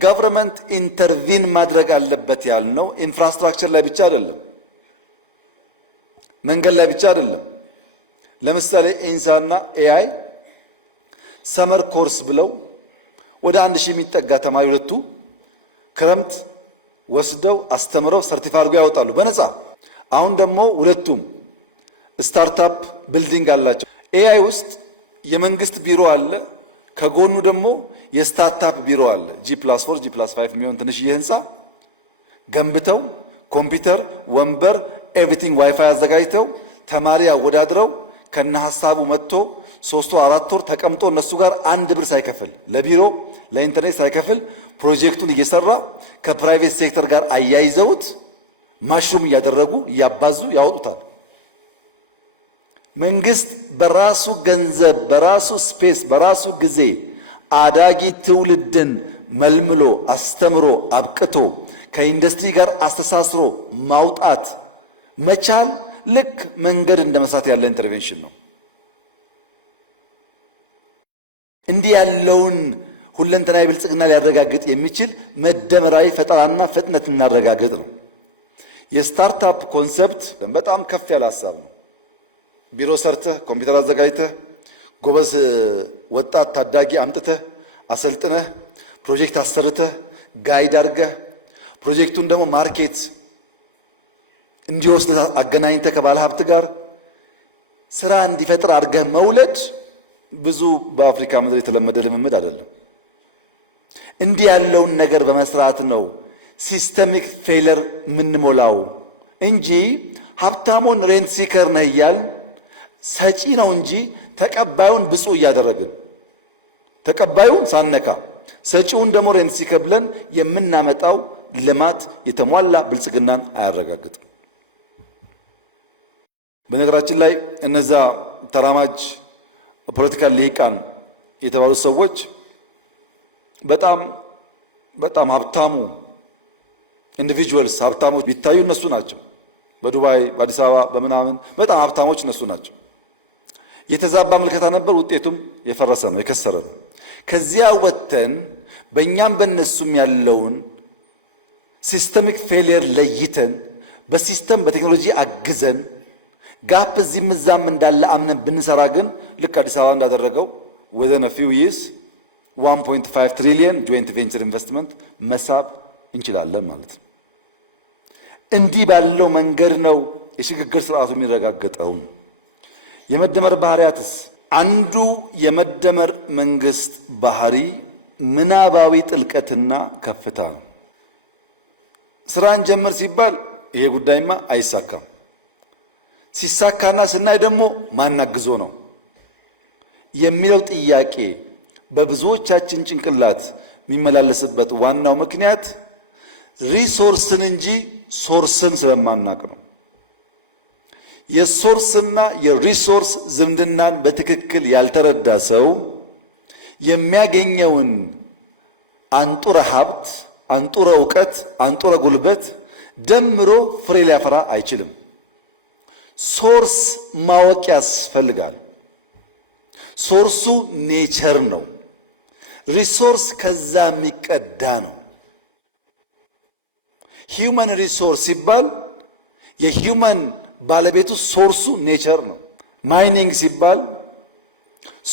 ገቨርንመንት ኢንተርቪን ማድረግ አለበት ያልነው ኢንፍራስትራክቸር ላይ ብቻ አይደለም፣ መንገድ ላይ ብቻ አይደለም። ለምሳሌ ኢንሳና ኤአይ ሰመር ኮርስ ብለው ወደ 1000 የሚጠጋ ተማሪ ሁለቱ ክረምት ወስደው አስተምረው ሰርቲፊኬት አድርገው ያወጣሉ በነፃ። አሁን ደግሞ ሁለቱም ስታርታፕ ቢልዲንግ አላቸው። ኤአይ ውስጥ የመንግስት ቢሮ አለ፣ ከጎኑ ደግሞ የስታርታፕ ቢሮ አለ። G+4 G+5 የሚሆን ትንሽዬ ህንፃ ገንብተው ኮምፒውተር፣ ወንበር፣ ኤቭሪቲንግ ዋይፋይ አዘጋጅተው ተማሪ አወዳድረው ከነ ሐሳቡ መጥቶ 3 ወር 4 ወር ተቀምጦ እነሱ ጋር 1 ብር ሳይከፍል ለቢሮ ለኢንተርኔት ሳይከፍል ፕሮጀክቱን እየሰራ ከፕራይቬት ሴክተር ጋር አያይዘውት ማሽሩም እያደረጉ እያባዙ ያወጡታል። መንግስት በራሱ ገንዘብ በራሱ ስፔስ በራሱ ጊዜ አዳጊ ትውልድን መልምሎ አስተምሮ አብቅቶ ከኢንዱስትሪ ጋር አስተሳስሮ ማውጣት መቻል ልክ መንገድ እንደመስራት ያለ ኢንተርቬንሽን ነው። እንዲህ ያለውን ሁለንተናዊ ብልጽግና ሊያረጋግጥ የሚችል መደመራዊ ፈጠራና ፍጥነት እናረጋግጥ ነው። የስታርታፕ ኮንሰፕት በጣም ከፍ ያለ ሀሳብ ነው። ቢሮ ሰርተህ ኮምፒውተር አዘጋጅተህ ጎበዝ ወጣት ታዳጊ አምጥተህ አሰልጥነህ ፕሮጀክት አሰርተህ ጋይድ አድርገህ ፕሮጀክቱን ደግሞ ማርኬት እንዲወስድ አገናኝተህ ከባለ ሀብት ጋር ስራ እንዲፈጥር አድርገህ መውለድ ብዙ በአፍሪካ ምድር የተለመደ ልምምድ አይደለም። እንዲህ ያለውን ነገር በመስራት ነው ሲስተሚክ ፌለር የምንሞላው እንጂ ሀብታሙን ሬንት ሲከር ነህ እያል ሰጪ ነው እንጂ ተቀባዩን ብፁዕ እያደረግን ተቀባዩን ሳነካ ሰጪውን ደግሞ ሬንት ሲከብለን የምናመጣው ልማት የተሟላ ብልጽግናን አያረጋግጥም። በነገራችን ላይ እነዛ ተራማጅ ፖለቲካል ልሂቃን የተባሉ ሰዎች በጣም ሀብታሙ ኢንዲቪጁዋልስ ሀብታሞች ቢታዩ እነሱ ናቸው። በዱባይ በአዲስ አበባ በምናምን በጣም ሀብታሞች እነሱ ናቸው። የተዛባ ምልከታ ነበር። ውጤቱም የፈረሰ ነው፣ የከሰረ ነው። ከዚያ ወጥተን በእኛም በእነሱም ያለውን ሲስተሚክ ፌሊየር ለይተን በሲስተም በቴክኖሎጂ አግዘን ጋፕ እዚህም እዛም እንዳለ አምነን ብንሰራ ግን ልክ አዲስ አበባ እንዳደረገው within a few years 1.5 ትሪሊየን ጆይንት ቬንቸር ኢንቨስትመንት መሳብ እንችላለን ማለት ነው። እንዲህ ባለው መንገድ ነው የሽግግር ስርዓቱ የሚረጋገጠው። የመደመር ባህሪያትስ አንዱ የመደመር መንግስት ባህሪ ምናባዊ ጥልቀትና ከፍታ ነው። ስራን ጀምር ሲባል ይሄ ጉዳይማ አይሳካም። ሲሳካና ስናይ ደግሞ ማናግዞ ነው የሚለው ጥያቄ በብዙዎቻችን ጭንቅላት የሚመላለስበት ዋናው ምክንያት ሪሶርስን እንጂ ሶርስን ስለማናቅ ነው። የሶርስና የሪሶርስ ዝምድናን በትክክል ያልተረዳ ሰው የሚያገኘውን አንጡረ ሀብት፣ አንጡረ እውቀት፣ አንጡረ ጉልበት ደምሮ ፍሬ ሊያፈራ አይችልም። ሶርስ ማወቅ ያስፈልጋል። ሶርሱ ኔቸር ነው። ሪሶርስ ከዛ የሚቀዳ ነው። ሂውመን ሪሶርስ ሲባል የሂውመን ባለቤቱ ሶርሱ ኔቸር ነው። ማይኒንግ ሲባል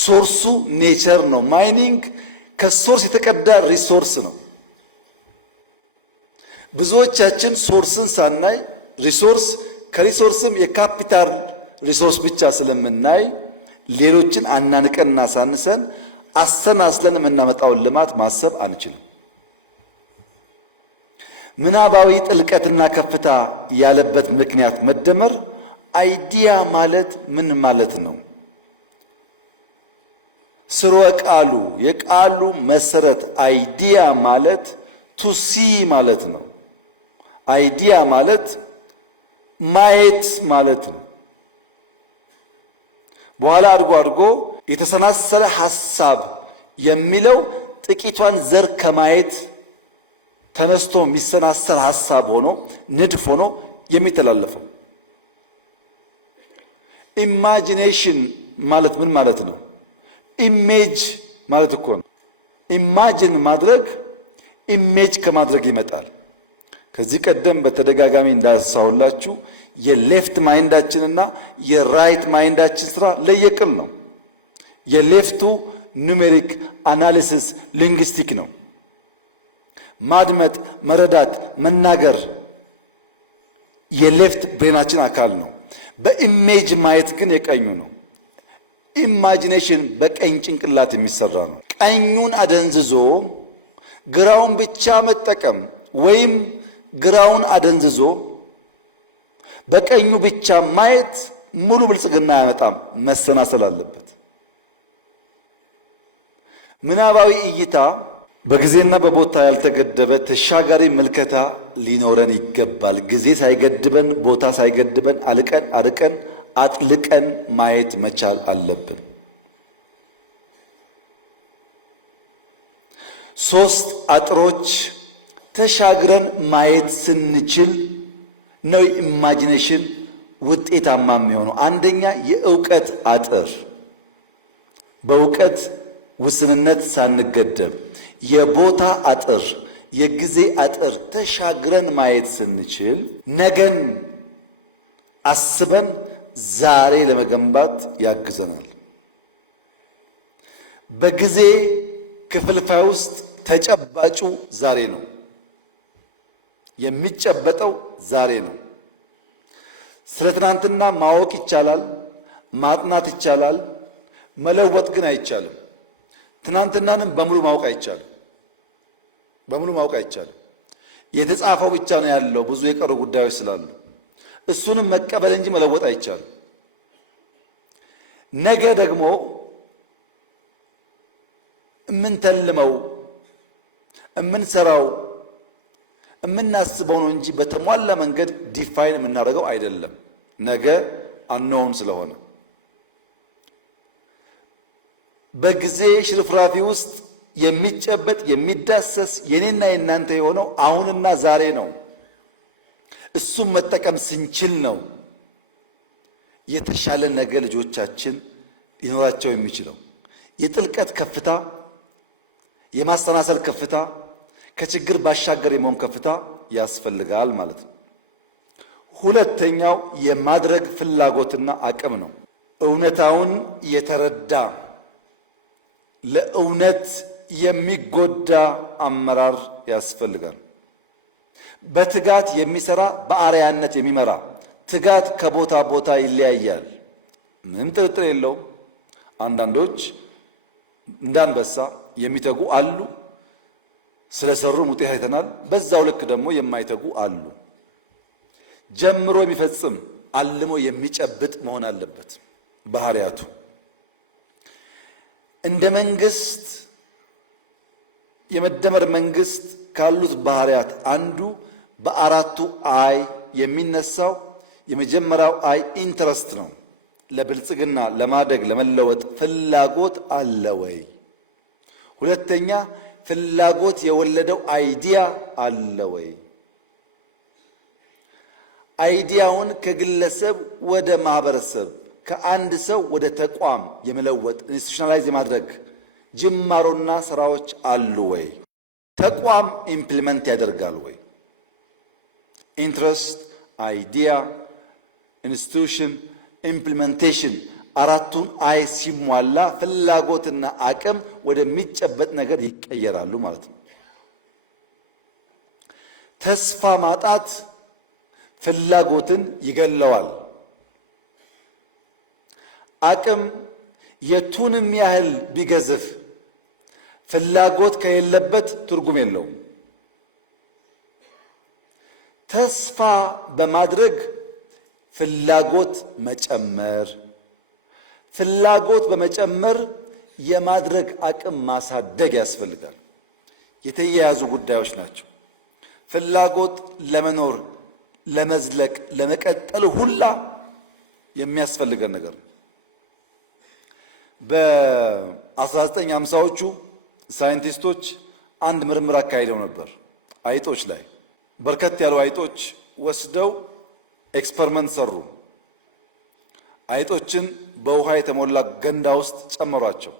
ሶርሱ ኔቸር ነው። ማይኒንግ ከሶርስ የተቀዳ ሪሶርስ ነው። ብዙዎቻችን ሶርስን ሳናይ ሪሶርስ ከሪሶርስም የካፒታል ሪሶርስ ብቻ ስለምናይ ሌሎችን አናንቀንና ሳንሰን አሰናስለን የምናመጣውን ልማት ማሰብ አንችልም። ምናባዊ ጥልቀትና ከፍታ ያለበት ምክንያት መደመር አይዲያ ማለት ምን ማለት ነው? ስርወ ቃሉ የቃሉ መሰረት አይዲያ ማለት ቱ ሲ ማለት ነው። አይዲያ ማለት ማየት ማለት ነው። በኋላ አድጎ የተሰናሰለ ሐሳብ የሚለው ጥቂቷን ዘር ከማየት ተነስቶ የሚሰናሰል ሐሳብ ሆኖ ንድፍ ሆኖ የሚተላለፈው። ኢማጂኔሽን ማለት ምን ማለት ነው? ኢሜጅ ማለት እኮ ነው። ኢማጂን ማድረግ ኢሜጅ ከማድረግ ይመጣል። ከዚህ ቀደም በተደጋጋሚ እንዳሳውላችሁ የሌፍት ማይንዳችንና የራይት ማይንዳችን ስራ ለየቅል ነው። የሌፍቱ ኑሜሪክ አናሊሲስ ሊንግስቲክ ነው። ማድመጥ፣ መረዳት፣ መናገር የሌፍት ብሬናችን አካል ነው። በኢሜጅ ማየት ግን የቀኙ ነው። ኢማጂኔሽን በቀኝ ጭንቅላት የሚሰራ ነው። ቀኙን አደንዝዞ ግራውን ብቻ መጠቀም ወይም ግራውን አደንዝዞ በቀኙ ብቻ ማየት ሙሉ ብልጽግና አያመጣም። መሰናሰል አለበት። ምናባዊ እይታ በጊዜና በቦታ ያልተገደበ ተሻጋሪ ምልከታ ሊኖረን ይገባል። ጊዜ ሳይገድበን፣ ቦታ ሳይገድበን አልቀን አርቀን አጥልቀን ማየት መቻል አለብን። ሶስት አጥሮች ተሻግረን ማየት ስንችል ነው ኢማጂኔሽን ውጤታማ የሚሆነው። አንደኛ የእውቀት አጥር፣ በእውቀት ውስንነት ሳንገደብ፣ የቦታ አጥር፣ የጊዜ አጥር ተሻግረን ማየት ስንችል ነገን አስበን ዛሬ ለመገንባት ያግዘናል። በጊዜ ክፍልፋይ ውስጥ ተጨባጩ ዛሬ ነው። የሚጨበጠው ዛሬ ነው። ስለ ትናንትና ማወቅ ይቻላል፣ ማጥናት ይቻላል፣ መለወጥ ግን አይቻልም። ትናንትናንም በሙሉ ማወቅ አይቻልም። የተጻፈው ብቻ ነው ያለው፣ ብዙ የቀሩ ጉዳዮች ስላሉ እሱንም መቀበል እንጂ መለወጥ አይቻልም። ነገ ደግሞ እምንተልመው እምንሰራው እምናስበው ነው እንጂ በተሟላ መንገድ ዲፋይን የምናደርገው አይደለም። ነገ አንኖን ስለሆነ በጊዜ ሽርፍራፊ ውስጥ የሚጨበጥ የሚዳሰስ የኔና የናንተ የሆነው አሁንና ዛሬ ነው። እሱም መጠቀም ስንችል ነው የተሻለ ነገ ልጆቻችን ሊኖራቸው የሚችለው። የጥልቀት ከፍታ፣ የማስተናሰል ከፍታ፣ ከችግር ባሻገር የመሆን ከፍታ ያስፈልጋል ማለት ነው። ሁለተኛው የማድረግ ፍላጎትና አቅም ነው። እውነታውን የተረዳ ለእውነት የሚጎዳ አመራር ያስፈልጋል። በትጋት የሚሰራ በአርአያነት የሚመራ። ትጋት ከቦታ ቦታ ይለያያል፣ ምንም ጥርጥር የለውም። አንዳንዶች እንዳንበሳ የሚተጉ አሉ፣ ስለሰሩ ውጤት አይተናል። በዛው ልክ ደግሞ የማይተጉ አሉ። ጀምሮ የሚፈጽም አልሞ የሚጨብጥ መሆን አለበት ባህሪያቱ። እንደ መንግስት የመደመር መንግስት ካሉት ባህሪያት አንዱ በአራቱ አይ የሚነሳው የመጀመሪያው አይ ኢንትረስት ነው። ለብልጽግና ለማደግ ለመለወጥ ፍላጎት አለ ወይ? ሁለተኛ ፍላጎት የወለደው አይዲያ አለ ወይ? አይዲያውን ከግለሰብ ወደ ማህበረሰብ ከአንድ ሰው ወደ ተቋም የመለወጥ ኢንስቲቱሽናላይዝ የማድረግ ጅማሮና ስራዎች አሉ ወይ? ተቋም ኢምፕሊመንት ያደርጋል ወይ? ኢንትረስት፣ አይዲያ፣ ኢንስቲቱሽን፣ ኢምፕሊሜንቴሽን አራቱን አይ ሲሟላ ፍላጎትና አቅም ወደሚጨበጥ ነገር ይቀየራሉ ማለት ነው። ተስፋ ማጣት ፍላጎትን ይገለዋል። አቅም የቱንም ያህል ቢገዝፍ ፍላጎት ከሌለበት ትርጉም የለውም። ተስፋ በማድረግ ፍላጎት መጨመር፣ ፍላጎት በመጨመር የማድረግ አቅም ማሳደግ ያስፈልጋል። የተያያዙ ጉዳዮች ናቸው። ፍላጎት ለመኖር ለመዝለቅ ለመቀጠል ሁላ የሚያስፈልገን ነገር ነው። በ1950ዎቹ ሳይንቲስቶች አንድ ምርምር አካሂደው ነበር። አይጦች ላይ በርከት ያሉ አይጦች ወስደው ኤክስፐሪመንት ሰሩ። አይጦችን በውሃ የተሞላ ገንዳ ውስጥ ጨመሯቸው።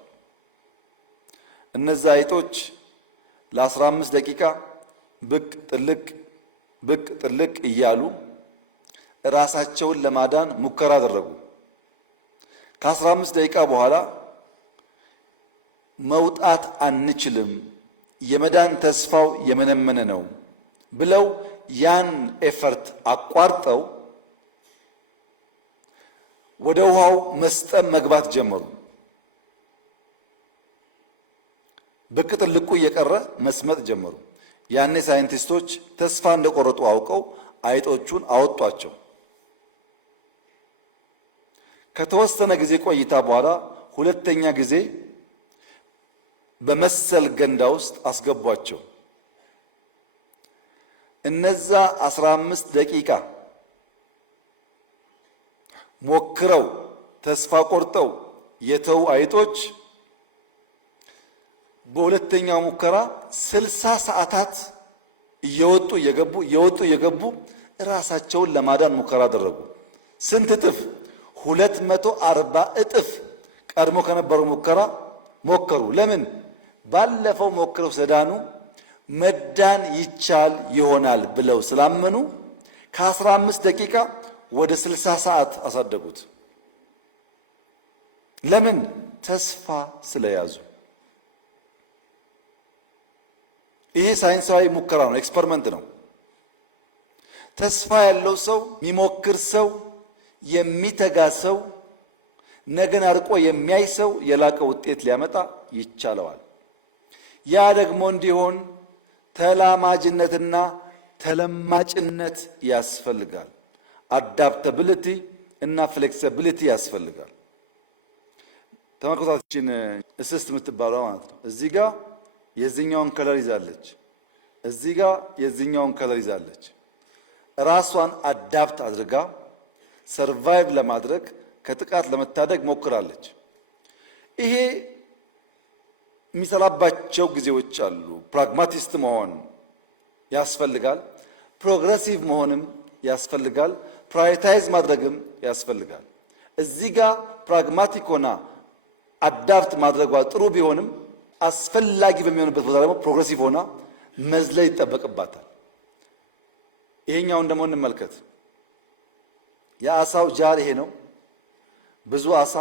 እነዛ አይጦች ለ15 ደቂቃ ብቅ ጥልቅ እያሉ ራሳቸውን ለማዳን ሙከራ አደረጉ። ከ15 ደቂቃ በኋላ መውጣት አንችልም፣ የመዳን ተስፋው የመነመነ ነው ብለው ያን ኤፈርት አቋርጠው ወደ ውሃው መስጠም መግባት ጀመሩ። ብቅ ጥልቁ እየቀረ መስመጥ ጀመሩ። ያኔ ሳይንቲስቶች ተስፋ እንደቆረጡ አውቀው አይጦቹን አወጧቸው። ከተወሰነ ጊዜ ቆይታ በኋላ ሁለተኛ ጊዜ በመሰል ገንዳ ውስጥ አስገቧቸው። እነዛ 15 ደቂቃ ሞክረው ተስፋ ቆርጠው የተው አይጦች በሁለተኛው ሙከራ 60 ሰዓታት እየወጡ እየገቡ ራሳቸውን ለማዳን ሙከራ አደረጉ። ስንት እጥፍ? 240 እጥፍ ቀድሞ ከነበረው ሙከራ ሞከሩ። ለምን? ባለፈው ሞክረው ሰዳኑ መዳን ይቻል ይሆናል ብለው ስላመኑ ከ15 ደቂቃ ወደ 60 ሰዓት አሳደጉት። ለምን? ተስፋ ስለያዙ። ይሄ ሳይንሳዊ ሙከራ ነው፣ ኤክስፐሪመንት ነው። ተስፋ ያለው ሰው፣ የሚሞክር ሰው፣ የሚተጋ ሰው፣ ነገን አርቆ የሚያይ ሰው የላቀ ውጤት ሊያመጣ ይቻለዋል። ያ ደግሞ እንዲሆን ተላማጅነትና ተለማጭነት ያስፈልጋል። አዳፕታቢሊቲ እና ፍሌክሲቢሊቲ ያስፈልጋል። ተመልከቷችን እስስት የምትባለው ማለት ነው። እዚህ ጋር የዚህኛውን ከለር ይዛለች፣ እዚህ ጋር የዚህኛውን ከለር ይዛለች። ራሷን አዳፕት አድርጋ ሰርቫይቭ ለማድረግ ከጥቃት ለመታደግ ሞክራለች። ይሄ የሚሰራባቸው ጊዜዎች አሉ። ፕራግማቲስት መሆን ያስፈልጋል። ፕሮግረሲቭ መሆንም ያስፈልጋል። ፕራዮሪታይዝ ማድረግም ያስፈልጋል። እዚህ ጋር ፕራግማቲክ ሆና አዳፕት ማድረጓ ጥሩ ቢሆንም አስፈላጊ በሚሆንበት ቦታ ደግሞ ፕሮግረሲቭ ሆና መዝለል ይጠበቅባታል። ይሄኛውን ደግሞ እንመልከት። የአሳው ጃር ይሄ ነው። ብዙ አሳ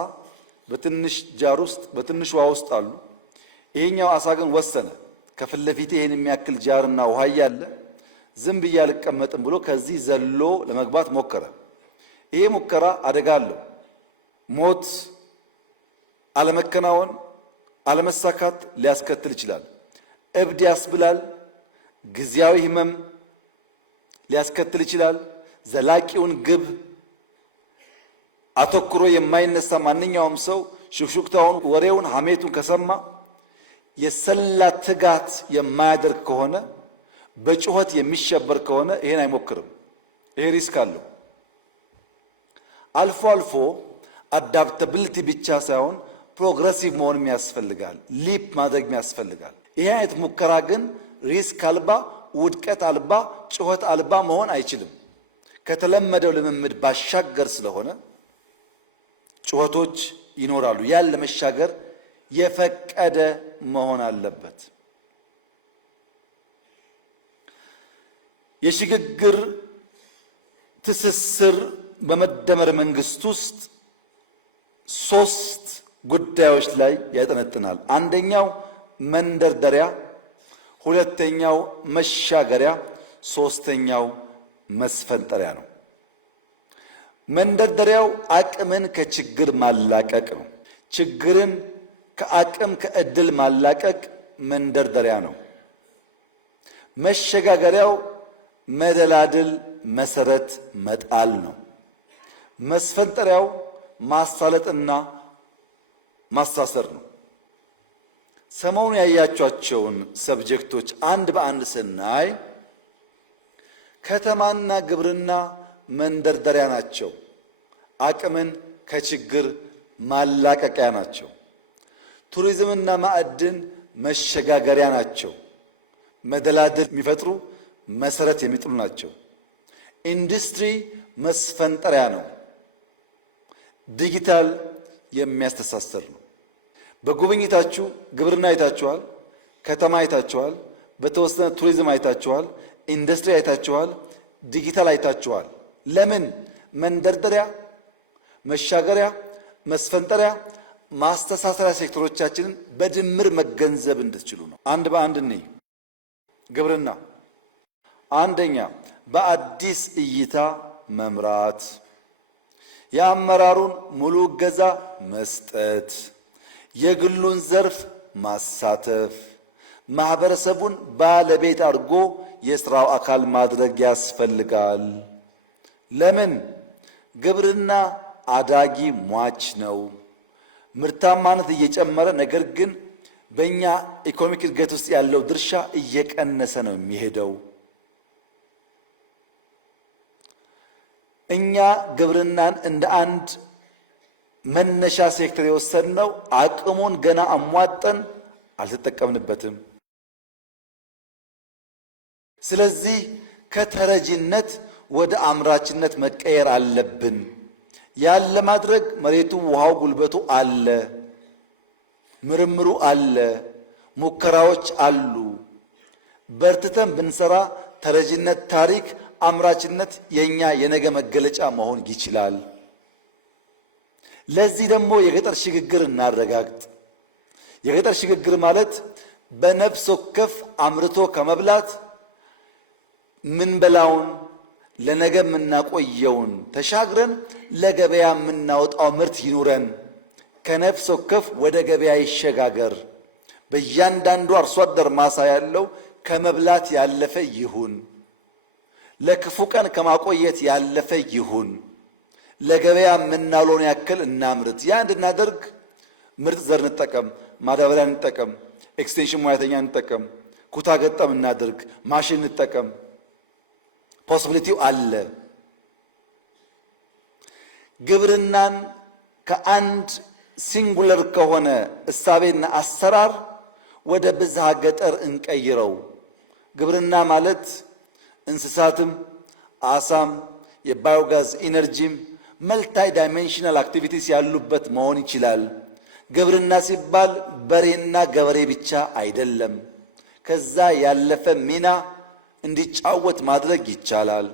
በትንሽ ጃር ውስጥ በትንሽ ውሃ ውስጥ አሉ። ይሄኛው አሳ ግን ወሰነ። ከፊት ለፊት ይሄን የሚያክል ጃርና ውሃ ያለ ዝም ብዬ አልቀመጥም ብሎ ከዚህ ዘሎ ለመግባት ሞከረ። ይሄ ሙከራ አደጋ አለው። ሞት፣ አለመከናወን፣ አለመሳካት ሊያስከትል ይችላል። እብድ ያስብላል። ጊዜያዊ ህመም ሊያስከትል ይችላል። ዘላቂውን ግብ አተኩሮ የማይነሳ ማንኛውም ሰው ሹክሹክታውን፣ ወሬውን፣ ሐሜቱን ከሰማ የሰላ ትጋት የማያደርግ ከሆነ በጩኸት የሚሸበር ከሆነ ይሄን አይሞክርም። ይሄ ሪስክ አለው። አልፎ አልፎ አዳፕታቢሊቲ ብቻ ሳይሆን ፕሮግረሲቭ መሆንም ያስፈልጋል። ሊፕ ማድረግ ያስፈልጋል። ይሄ አይነት ሙከራ ግን ሪስክ አልባ፣ ውድቀት አልባ፣ ጩኸት አልባ መሆን አይችልም። ከተለመደው ልምምድ ባሻገር ስለሆነ ጩኸቶች ይኖራሉ። ያን ለመሻገር የፈቀደ መሆን አለበት። የሽግግር ትስስር በመደመር መንግስት ውስጥ ሶስት ጉዳዮች ላይ ያጠነጥናል። አንደኛው መንደርደሪያ፣ ሁለተኛው መሻገሪያ፣ ሶስተኛው መስፈንጠሪያ ነው። መንደርደሪያው አቅምን ከችግር ማላቀቅ ነው። ችግርን ከአቅም ከእድል ማላቀቅ መንደርደሪያ ነው። መሸጋገሪያው መደላድል መሰረት መጣል ነው። መስፈንጠሪያው ማሳለጥና ማሳሰር ነው። ሰሞኑን ያያቸዋቸውን ሰብጀክቶች አንድ በአንድ ስናይ ከተማና ግብርና መንደርደሪያ ናቸው። አቅምን ከችግር ማላቀቂያ ናቸው። ቱሪዝምና ማዕድን መሸጋገሪያ ናቸው። መደላድል የሚፈጥሩ መሰረት የሚጥሉ ናቸው። ኢንዱስትሪ መስፈንጠሪያ ነው። ዲጂታል የሚያስተሳሰር ነው። በጉብኝታችሁ ግብርና አይታችኋል፣ ከተማ አይታችኋል፣ በተወሰነ ቱሪዝም አይታችኋል፣ ኢንዱስትሪ አይታችኋል፣ ዲጂታል አይታችኋል። ለምን? መንደርደሪያ፣ መሻገሪያ፣ መስፈንጠሪያ፣ ማስተሳሰሪያ ሴክተሮቻችንን በድምር መገንዘብ እንድትችሉ ነው። አንድ በአንድ እንይ። ግብርና አንደኛ በአዲስ እይታ መምራት፣ የአመራሩን ሙሉ እገዛ መስጠት፣ የግሉን ዘርፍ ማሳተፍ፣ ማህበረሰቡን ባለቤት አድርጎ የስራው አካል ማድረግ ያስፈልጋል። ለምን? ግብርና አዳጊ ሟች ነው። ምርታማነት እየጨመረ ነገር ግን በእኛ ኢኮኖሚክ እድገት ውስጥ ያለው ድርሻ እየቀነሰ ነው የሚሄደው። እኛ ግብርናን እንደ አንድ መነሻ ሴክተር የወሰድነው አቅሙን ገና አሟጠን አልተጠቀምንበትም። ስለዚህ ከተረጂነት ወደ አምራችነት መቀየር አለብን። ያን ለማድረግ መሬቱ፣ ውሃው፣ ጉልበቱ አለ፣ ምርምሩ አለ፣ ሙከራዎች አሉ። በርትተን ብንሰራ ተረጂነት ታሪክ፣ አምራችነት የኛ የነገ መገለጫ መሆን ይችላል። ለዚህ ደግሞ የገጠር ሽግግር እናረጋግጥ። የገጠር ሽግግር ማለት በነፍስ ወከፍ አምርቶ ከመብላት ምንበላውን ለነገ የምናቆየውን ተሻግረን ለገበያ የምናወጣው ምርት ይኑረን። ከነፍስ ወከፍ ወደ ገበያ ይሸጋገር። በእያንዳንዱ አርሶ አደር ማሳ ያለው ከመብላት ያለፈ ይሁን። ለክፉ ቀን ከማቆየት ያለፈ ይሁን። ለገበያ የምናውለውን ያክል እናምርት። ያ እንድናደርግ ምርጥ ዘር እንጠቀም፣ ማዳበሪያ እንጠቀም፣ ኤክስቴንሽን ሙያተኛ እንጠቀም፣ ኩታ ገጠም እናድርግ፣ ማሽን እንጠቀም። ፖሲቢሊቲው አለ። ግብርናን ከአንድ ሲንጉለር ከሆነ እሳቤና አሰራር ወደ ብዝሃ ገጠር እንቀይረው። ግብርና ማለት እንስሳትም፣ አሳም፣ የባዮጋዝ ኢነርጂም መልታይ ዳይሜንሽናል አክቲቪቲስ ያሉበት መሆን ይችላል። ግብርና ሲባል በሬና ገበሬ ብቻ አይደለም። ከዛ ያለፈ ሚና እንዲጫወት ማድረግ ይቻላል።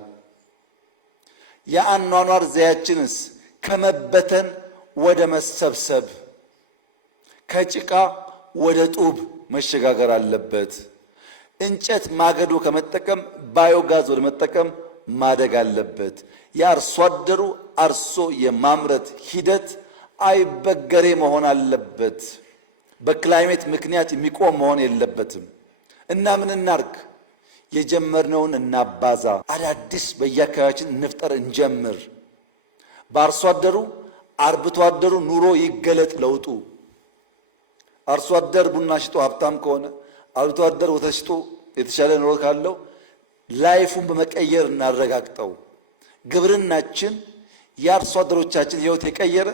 የአኗኗር ዘያችንስ ከመበተን ወደ መሰብሰብ፣ ከጭቃ ወደ ጡብ መሸጋገር አለበት። እንጨት ማገዶ ከመጠቀም ባዮጋዝ ወደ መጠቀም ማደግ አለበት። የአርሶ አደሩ አርሶ የማምረት ሂደት አይበገሬ መሆን አለበት። በክላይሜት ምክንያት የሚቆም መሆን የለበትም። እና ምን እናርግ? የጀመርነውን እናባዛ። አዳዲስ በየአካባቢያችን እንፍጠር፣ እንጀምር። በአርሶ አደሩ አርብቶ አደሩ ኑሮ ይገለጥ ለውጡ። አርሶ አደር ቡና ሽጦ ሀብታም ከሆነ አርብቶ አደር ወተት ሽጦ የተሻለ ኑሮ ካለው ላይፉን በመቀየር እናረጋግጠው። ግብርናችን የአርሶ አደሮቻችን ሕይወት የቀየረ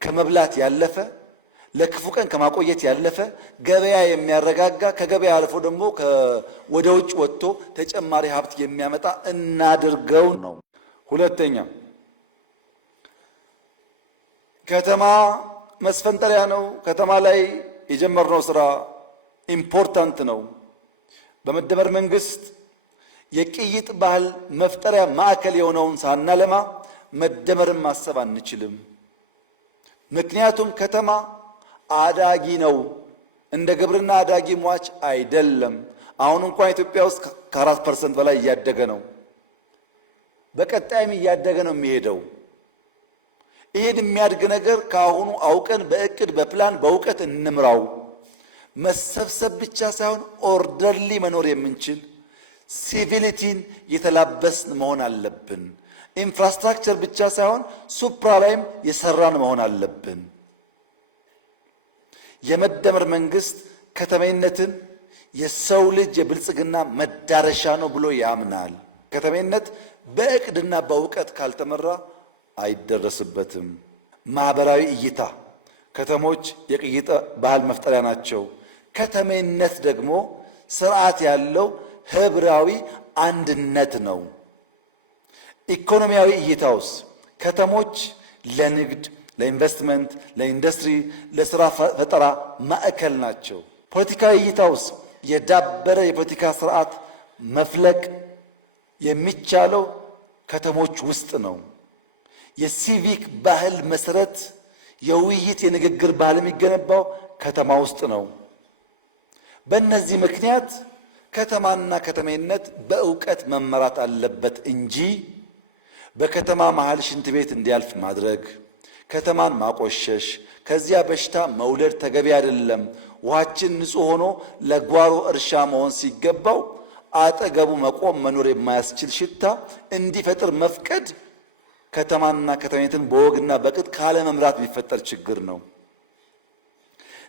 ከመብላት ያለፈ ለክፉ ቀን ከማቆየት ያለፈ ገበያ የሚያረጋጋ ከገበያ አልፎ ደግሞ ወደ ውጭ ወጥቶ ተጨማሪ ሀብት የሚያመጣ እናድርገው ነው። ሁለተኛ ከተማ መስፈንጠሪያ ነው። ከተማ ላይ የጀመርነው ስራ ኢምፖርታንት ነው። በመደመር መንግስት የቅይጥ ባህል መፍጠሪያ ማዕከል የሆነውን ሳናለማ መደመርን ማሰብ አንችልም። ምክንያቱም ከተማ አዳጊ ነው። እንደ ግብርና አዳጊ ሟች አይደለም። አሁን እንኳን ኢትዮጵያ ውስጥ ከ4% በላይ እያደገ ነው። በቀጣይም እያደገ ነው የሚሄደው። ይሄን የሚያድግ ነገር ከአሁኑ አውቀን በእቅድ በፕላን በእውቀት እንምራው። መሰብሰብ ብቻ ሳይሆን ኦርደርሊ መኖር የምንችል ሲቪሊቲን የተላበስን መሆን አለብን። ኢንፍራስትራክቸር ብቻ ሳይሆን ሱፕራ ላይም የሰራን መሆን አለብን። የመደመር መንግስት ከተሜነትን የሰው ልጅ የብልጽግና መዳረሻ ነው ብሎ ያምናል። ከተሜነት በእቅድና በእውቀት ካልተመራ አይደረስበትም። ማህበራዊ እይታ ከተሞች የቅይጥ ባህል መፍጠሪያ ናቸው። ከተሜነት ደግሞ ስርዓት ያለው ህብራዊ አንድነት ነው። ኢኮኖሚያዊ እይታውስ ከተሞች ለንግድ፣ ለኢንቨስትመንት፣ ለኢንዱስትሪ፣ ለስራ ፈጠራ ማዕከል ናቸው። ፖለቲካዊ እይታውስ የዳበረ የፖለቲካ ስርዓት መፍለቅ የሚቻለው ከተሞች ውስጥ ነው። የሲቪክ ባህል መሰረት የውይይት የንግግር ባህል የሚገነባው ከተማ ውስጥ ነው። በእነዚህ ምክንያት ከተማና ከተሜነት በእውቀት መመራት አለበት እንጂ በከተማ መሃል ሽንት ቤት እንዲያልፍ ማድረግ፣ ከተማን ማቆሸሽ፣ ከዚያ በሽታ መውለድ ተገቢ አይደለም። ውሃችን ንጹህ ሆኖ ለጓሮ እርሻ መሆን ሲገባው አጠገቡ መቆም መኖር የማያስችል ሽታ እንዲፈጥር መፍቀድ ከተማና ከተሜነትን በወግና በቅጥ ካለ መምራት የሚፈጠር ችግር ነው።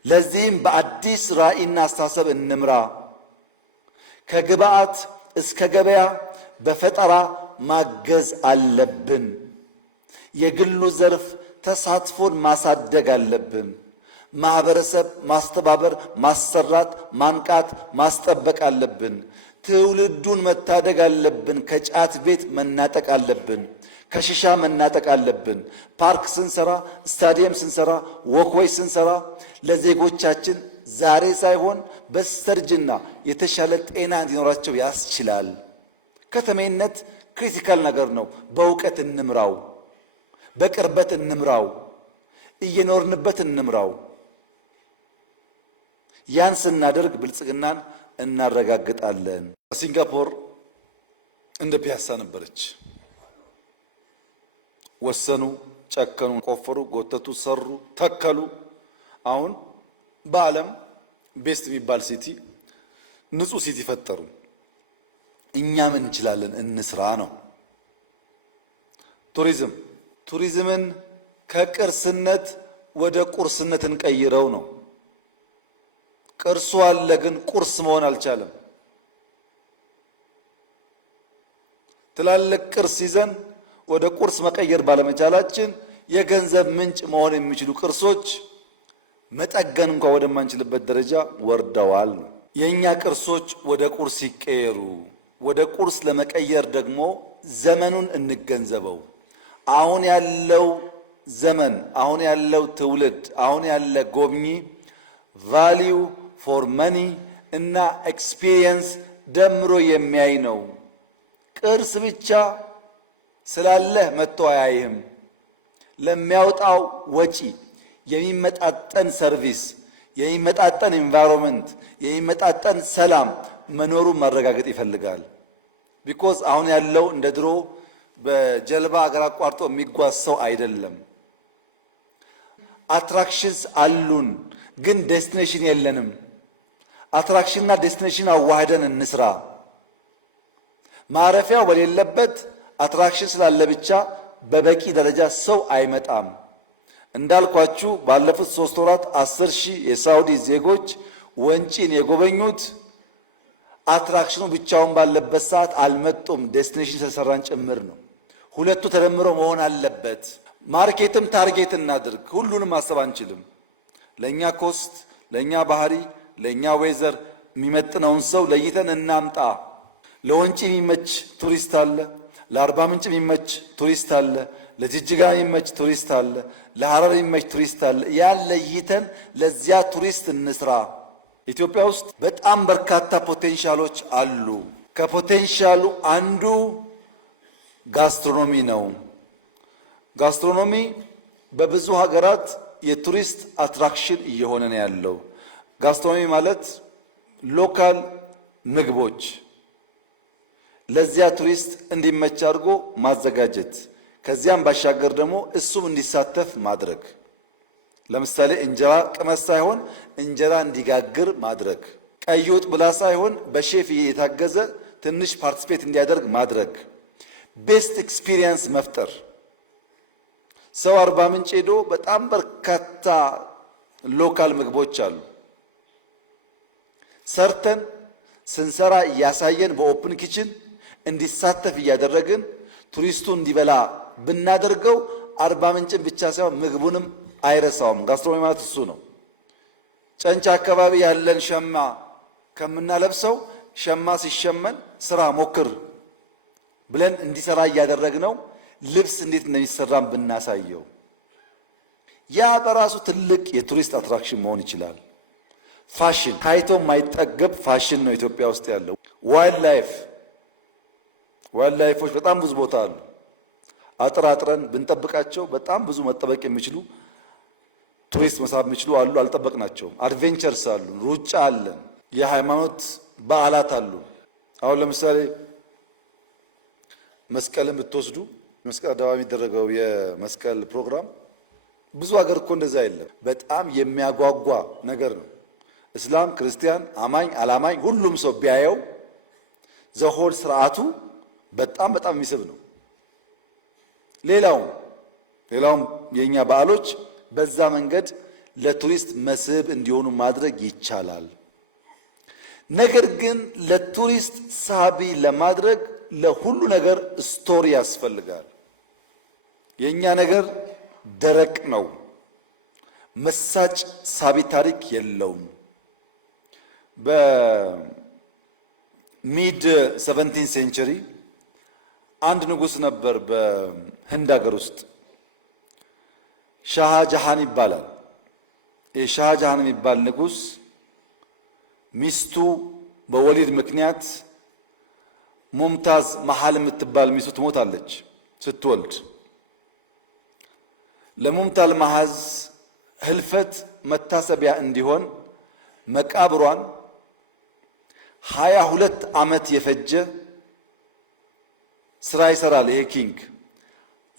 ለዚህም በአዲስ ራዕይና አስተሳሰብ እንምራ። ከግብዓት እስከ ገበያ በፈጠራ ማገዝ አለብን። የግሉ ዘርፍ ተሳትፎን ማሳደግ አለብን። ማህበረሰብ ማስተባበር፣ ማሰራት፣ ማንቃት፣ ማስጠበቅ አለብን። ትውልዱን መታደግ አለብን። ከጫት ቤት መናጠቅ አለብን። ከሽሻ መናጠቅ አለብን። ፓርክ ስንሰራ፣ ስታዲየም ስንሰራ፣ ወክወይ ስንሰራ ለዜጎቻችን ዛሬ ሳይሆን በስተርጅና የተሻለ ጤና እንዲኖራቸው ያስችላል። ከተሜነት ክሪቲካል ነገር ነው። በእውቀት እንምራው፣ በቅርበት እንምራው፣ እየኖርንበት እንምራው። ያን ስናደርግ ብልጽግናን እናረጋግጣለን። ሲንጋፖር እንደ ፒያሳ ነበረች። ወሰኑ፣ ጨከኑ፣ ቆፈሩ፣ ጎተቱ፣ ሰሩ፣ ተከሉ። አሁን በዓለም ቤስት የሚባል ሲቲ፣ ንጹህ ሲቲ ፈጠሩ። እኛም እንችላለን፣ እንስራ ነው። ቱሪዝምን ከቅርስነት ወደ ቁርስነት እንቀይረው ነው። ቅርሱ አለ፣ ግን ቁርስ መሆን አልቻለም። ትላልቅ ቅርስ ይዘን ወደ ቁርስ መቀየር ባለመቻላችን የገንዘብ ምንጭ መሆን የሚችሉ ቅርሶች መጠገን እንኳን ወደማንችልበት ደረጃ ወርደዋል። የኛ ቅርሶች ወደ ቁርስ ይቀየሩ። ወደ ቁርስ ለመቀየር ደግሞ ዘመኑን እንገንዘበው። አሁን ያለው ዘመን፣ አሁን ያለው ትውልድ፣ አሁን ያለ ጎብኚ ቫልዩ ፎር መኒ እና ኤክስፒሪየንስ ደምሮ የሚያይ ነው። ቅርስ ብቻ ስላለህ መጥቶ አያይህም። ለሚያወጣው ወጪ የሚመጣጠን ሰርቪስ፣ የሚመጣጠን ኢንቫይሮንመንት፣ የሚመጣጠን ሰላም መኖሩን ማረጋገጥ ይፈልጋል። ቢኮዝ አሁን ያለው እንደ ድሮ በጀልባ አገር አቋርጦ የሚጓዝ ሰው አይደለም። አትራክሽንስ አሉን፣ ግን ዴስቲኔሽን የለንም። አትራክሽንና ዴስቲኔሽን አዋህደን እንስራ። ማረፊያው በሌለበት አትራክሽን ስላለ ብቻ በበቂ ደረጃ ሰው አይመጣም። እንዳልኳችሁ ባለፉት 3 ወራት 10,000 የሳውዲ ዜጎች ወንጪን የጎበኙት አትራክሽኑ ብቻውን ባለበት ሰዓት አልመጡም። ዴስቲኔሽን ስለሰራን ጭምር ነው። ሁለቱ ተደምሮ መሆን አለበት። ማርኬትም ታርጌት እናድርግ። ሁሉንም ማሰብ አንችልም። ለኛ ኮስት፣ ለኛ ባህሪ፣ ለኛ ዌዘር የሚመጥነውን ሰው ለይተን እናምጣ። ለወንጪ የሚመች ቱሪስት አለ፣ ለአርባ ምንጭ የሚመች ቱሪስት አለ፣ ለጅጅጋ የሚመች ቱሪስት አለ፣ ለሐረር የሚመች ቱሪስት አለ። ያን ለይተን ለዚያ ቱሪስት እንስራ። ኢትዮጵያ ውስጥ በጣም በርካታ ፖቴንሻሎች አሉ። ከፖቴንሻሉ አንዱ ጋስትሮኖሚ ነው። ጋስትሮኖሚ በብዙ ሀገራት የቱሪስት አትራክሽን እየሆነ ነው ያለው። ጋስትሮኖሚ ማለት ሎካል ምግቦች ለዚያ ቱሪስት እንዲመች አድርጎ ማዘጋጀት፣ ከዚያም ባሻገር ደግሞ እሱም እንዲሳተፍ ማድረግ። ለምሳሌ እንጀራ ቅመስ ሳይሆን እንጀራ እንዲጋግር ማድረግ፣ ቀይ ወጥ ብላ ሳይሆን በሼፍ የታገዘ ትንሽ ፓርቲስፔት እንዲያደርግ ማድረግ፣ ቤስት ኤክስፒሪየንስ መፍጠር። ሰው አርባ ምንጭ ሄዶ በጣም በርካታ ሎካል ምግቦች አሉ። ሰርተን ስንሰራ እያሳየን በኦፕን ኪችን እንዲሳተፍ እያደረግን ቱሪስቱ እንዲበላ ብናደርገው አርባ ምንጭን ብቻ ሳይሆን ምግቡንም አይረሳውም። ጋስትሮኖሚ ማለት እሱ ነው። ጨንቻ አካባቢ ያለን ሸማ ከምናለብሰው ሸማ ሲሸመን ስራ ሞክር ብለን እንዲሰራ እያደረግነው ልብስ እንዴት እንደሚሰራም ብናሳየው ያ በራሱ ትልቅ የቱሪስት አትራክሽን መሆን ይችላል። ፋሽን ታይቶ የማይጠገብ ፋሽን ነው ኢትዮጵያ ውስጥ ያለው። ዋይልድ ላይፎች በጣም ብዙ ቦታ አሉ። አጥረን ብንጠብቃቸው በጣም ብዙ መጠበቅ የሚችሉ ቱሪስት መሳብ የሚችሉ አሉ። አልጠበቅናቸውም። አድቬንቸርስ አሉ፣ ሩጫ አለን፣ የሃይማኖት በዓላት አሉ። አሁን ለምሳሌ መስቀልን ብትወስዱ መስቀል አደባባይ የሚደረገው የመስቀል ፕሮግራም ብዙ ሀገር እኮ እንደዛ የለም። በጣም የሚያጓጓ ነገር ነው። እስላም፣ ክርስቲያን፣ አማኝ፣ አላማኝ ሁሉም ሰው ቢያየው ዘሆል ስርዓቱ በጣም የሚስብ ነው። ሌላውም የኛ በዓሎች በዛ መንገድ ለቱሪስት መስህብ እንዲሆኑ ማድረግ ይቻላል። ነገር ግን ለቱሪስት ሳቢ ለማድረግ ለሁሉ ነገር ስቶሪ ያስፈልጋል። የኛ ነገር ደረቅ ነው። መሳጭ ሳቢ ታሪክ የለውም። በሚድ 17 ሴንቸሪ አንድ ንጉስ ነበር በህንድ ሀገር ውስጥ ሻሃ ጃሃን ይባላል። የሻሃ ጃሃን የሚባል ንጉስ ሚስቱ በወሊድ ምክንያት ሙምታዝ መሃል የምትባል ሚስቱ ትሞታለች ስትወልድ። ለሙምታዝ መሃል ህልፈት መታሰቢያ እንዲሆን መቃብሯን 22 ዓመት የፈጀ ስራ ይሰራል። ይሄ ኪንግ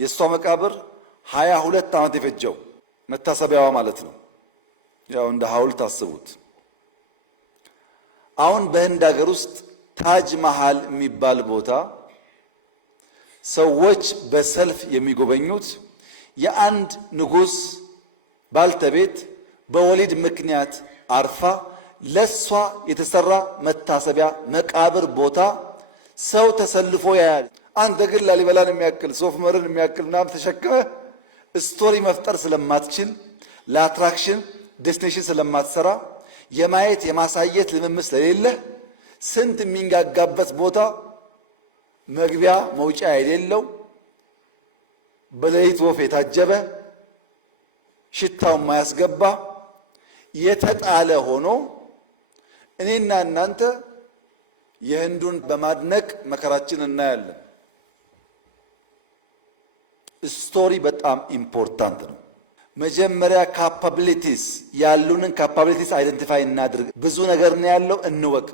የእሷ መቃብር 22 ዓመት የፈጀው መታሰቢያዋ ማለት ነው። ያው እንደ ሐውልት አስቡት። አሁን በህንድ ሀገር ውስጥ ታጅ መሃል የሚባል ቦታ ሰዎች በሰልፍ የሚጎበኙት የአንድ ንጉስ ባልተቤት በወሊድ ምክንያት አርፋ ለሷ የተሰራ መታሰቢያ መቃብር ቦታ ሰው ተሰልፎ ያያል። አንተ ግን ላሊበላን የሚያክል ሶፍ ዑመርን የሚያክል ምናምን ተሸክመህ ስቶሪ መፍጠር ስለማትችል ለአትራክሽን ዴስቲኔሽን ስለማትሰራ የማየት የማሳየት ልምምድ ስለሌለ ስንት የሚንጋጋበት ቦታ መግቢያ መውጫ የሌለው በሌሊት ወፍ የታጀበ ሽታው የማያስገባ የተጣለ ሆኖ እኔና እናንተ የህንዱን በማድነቅ መከራችን እናያለን። ስቶሪ በጣም ኢምፖርታንት ነው። መጀመሪያ ካፓቢሊቲስ ያሉንን ካፓቢሊቲስ አይደንቲፋይ እናድርግ። ብዙ ነገር ነው ያለው፣ እንወቅ።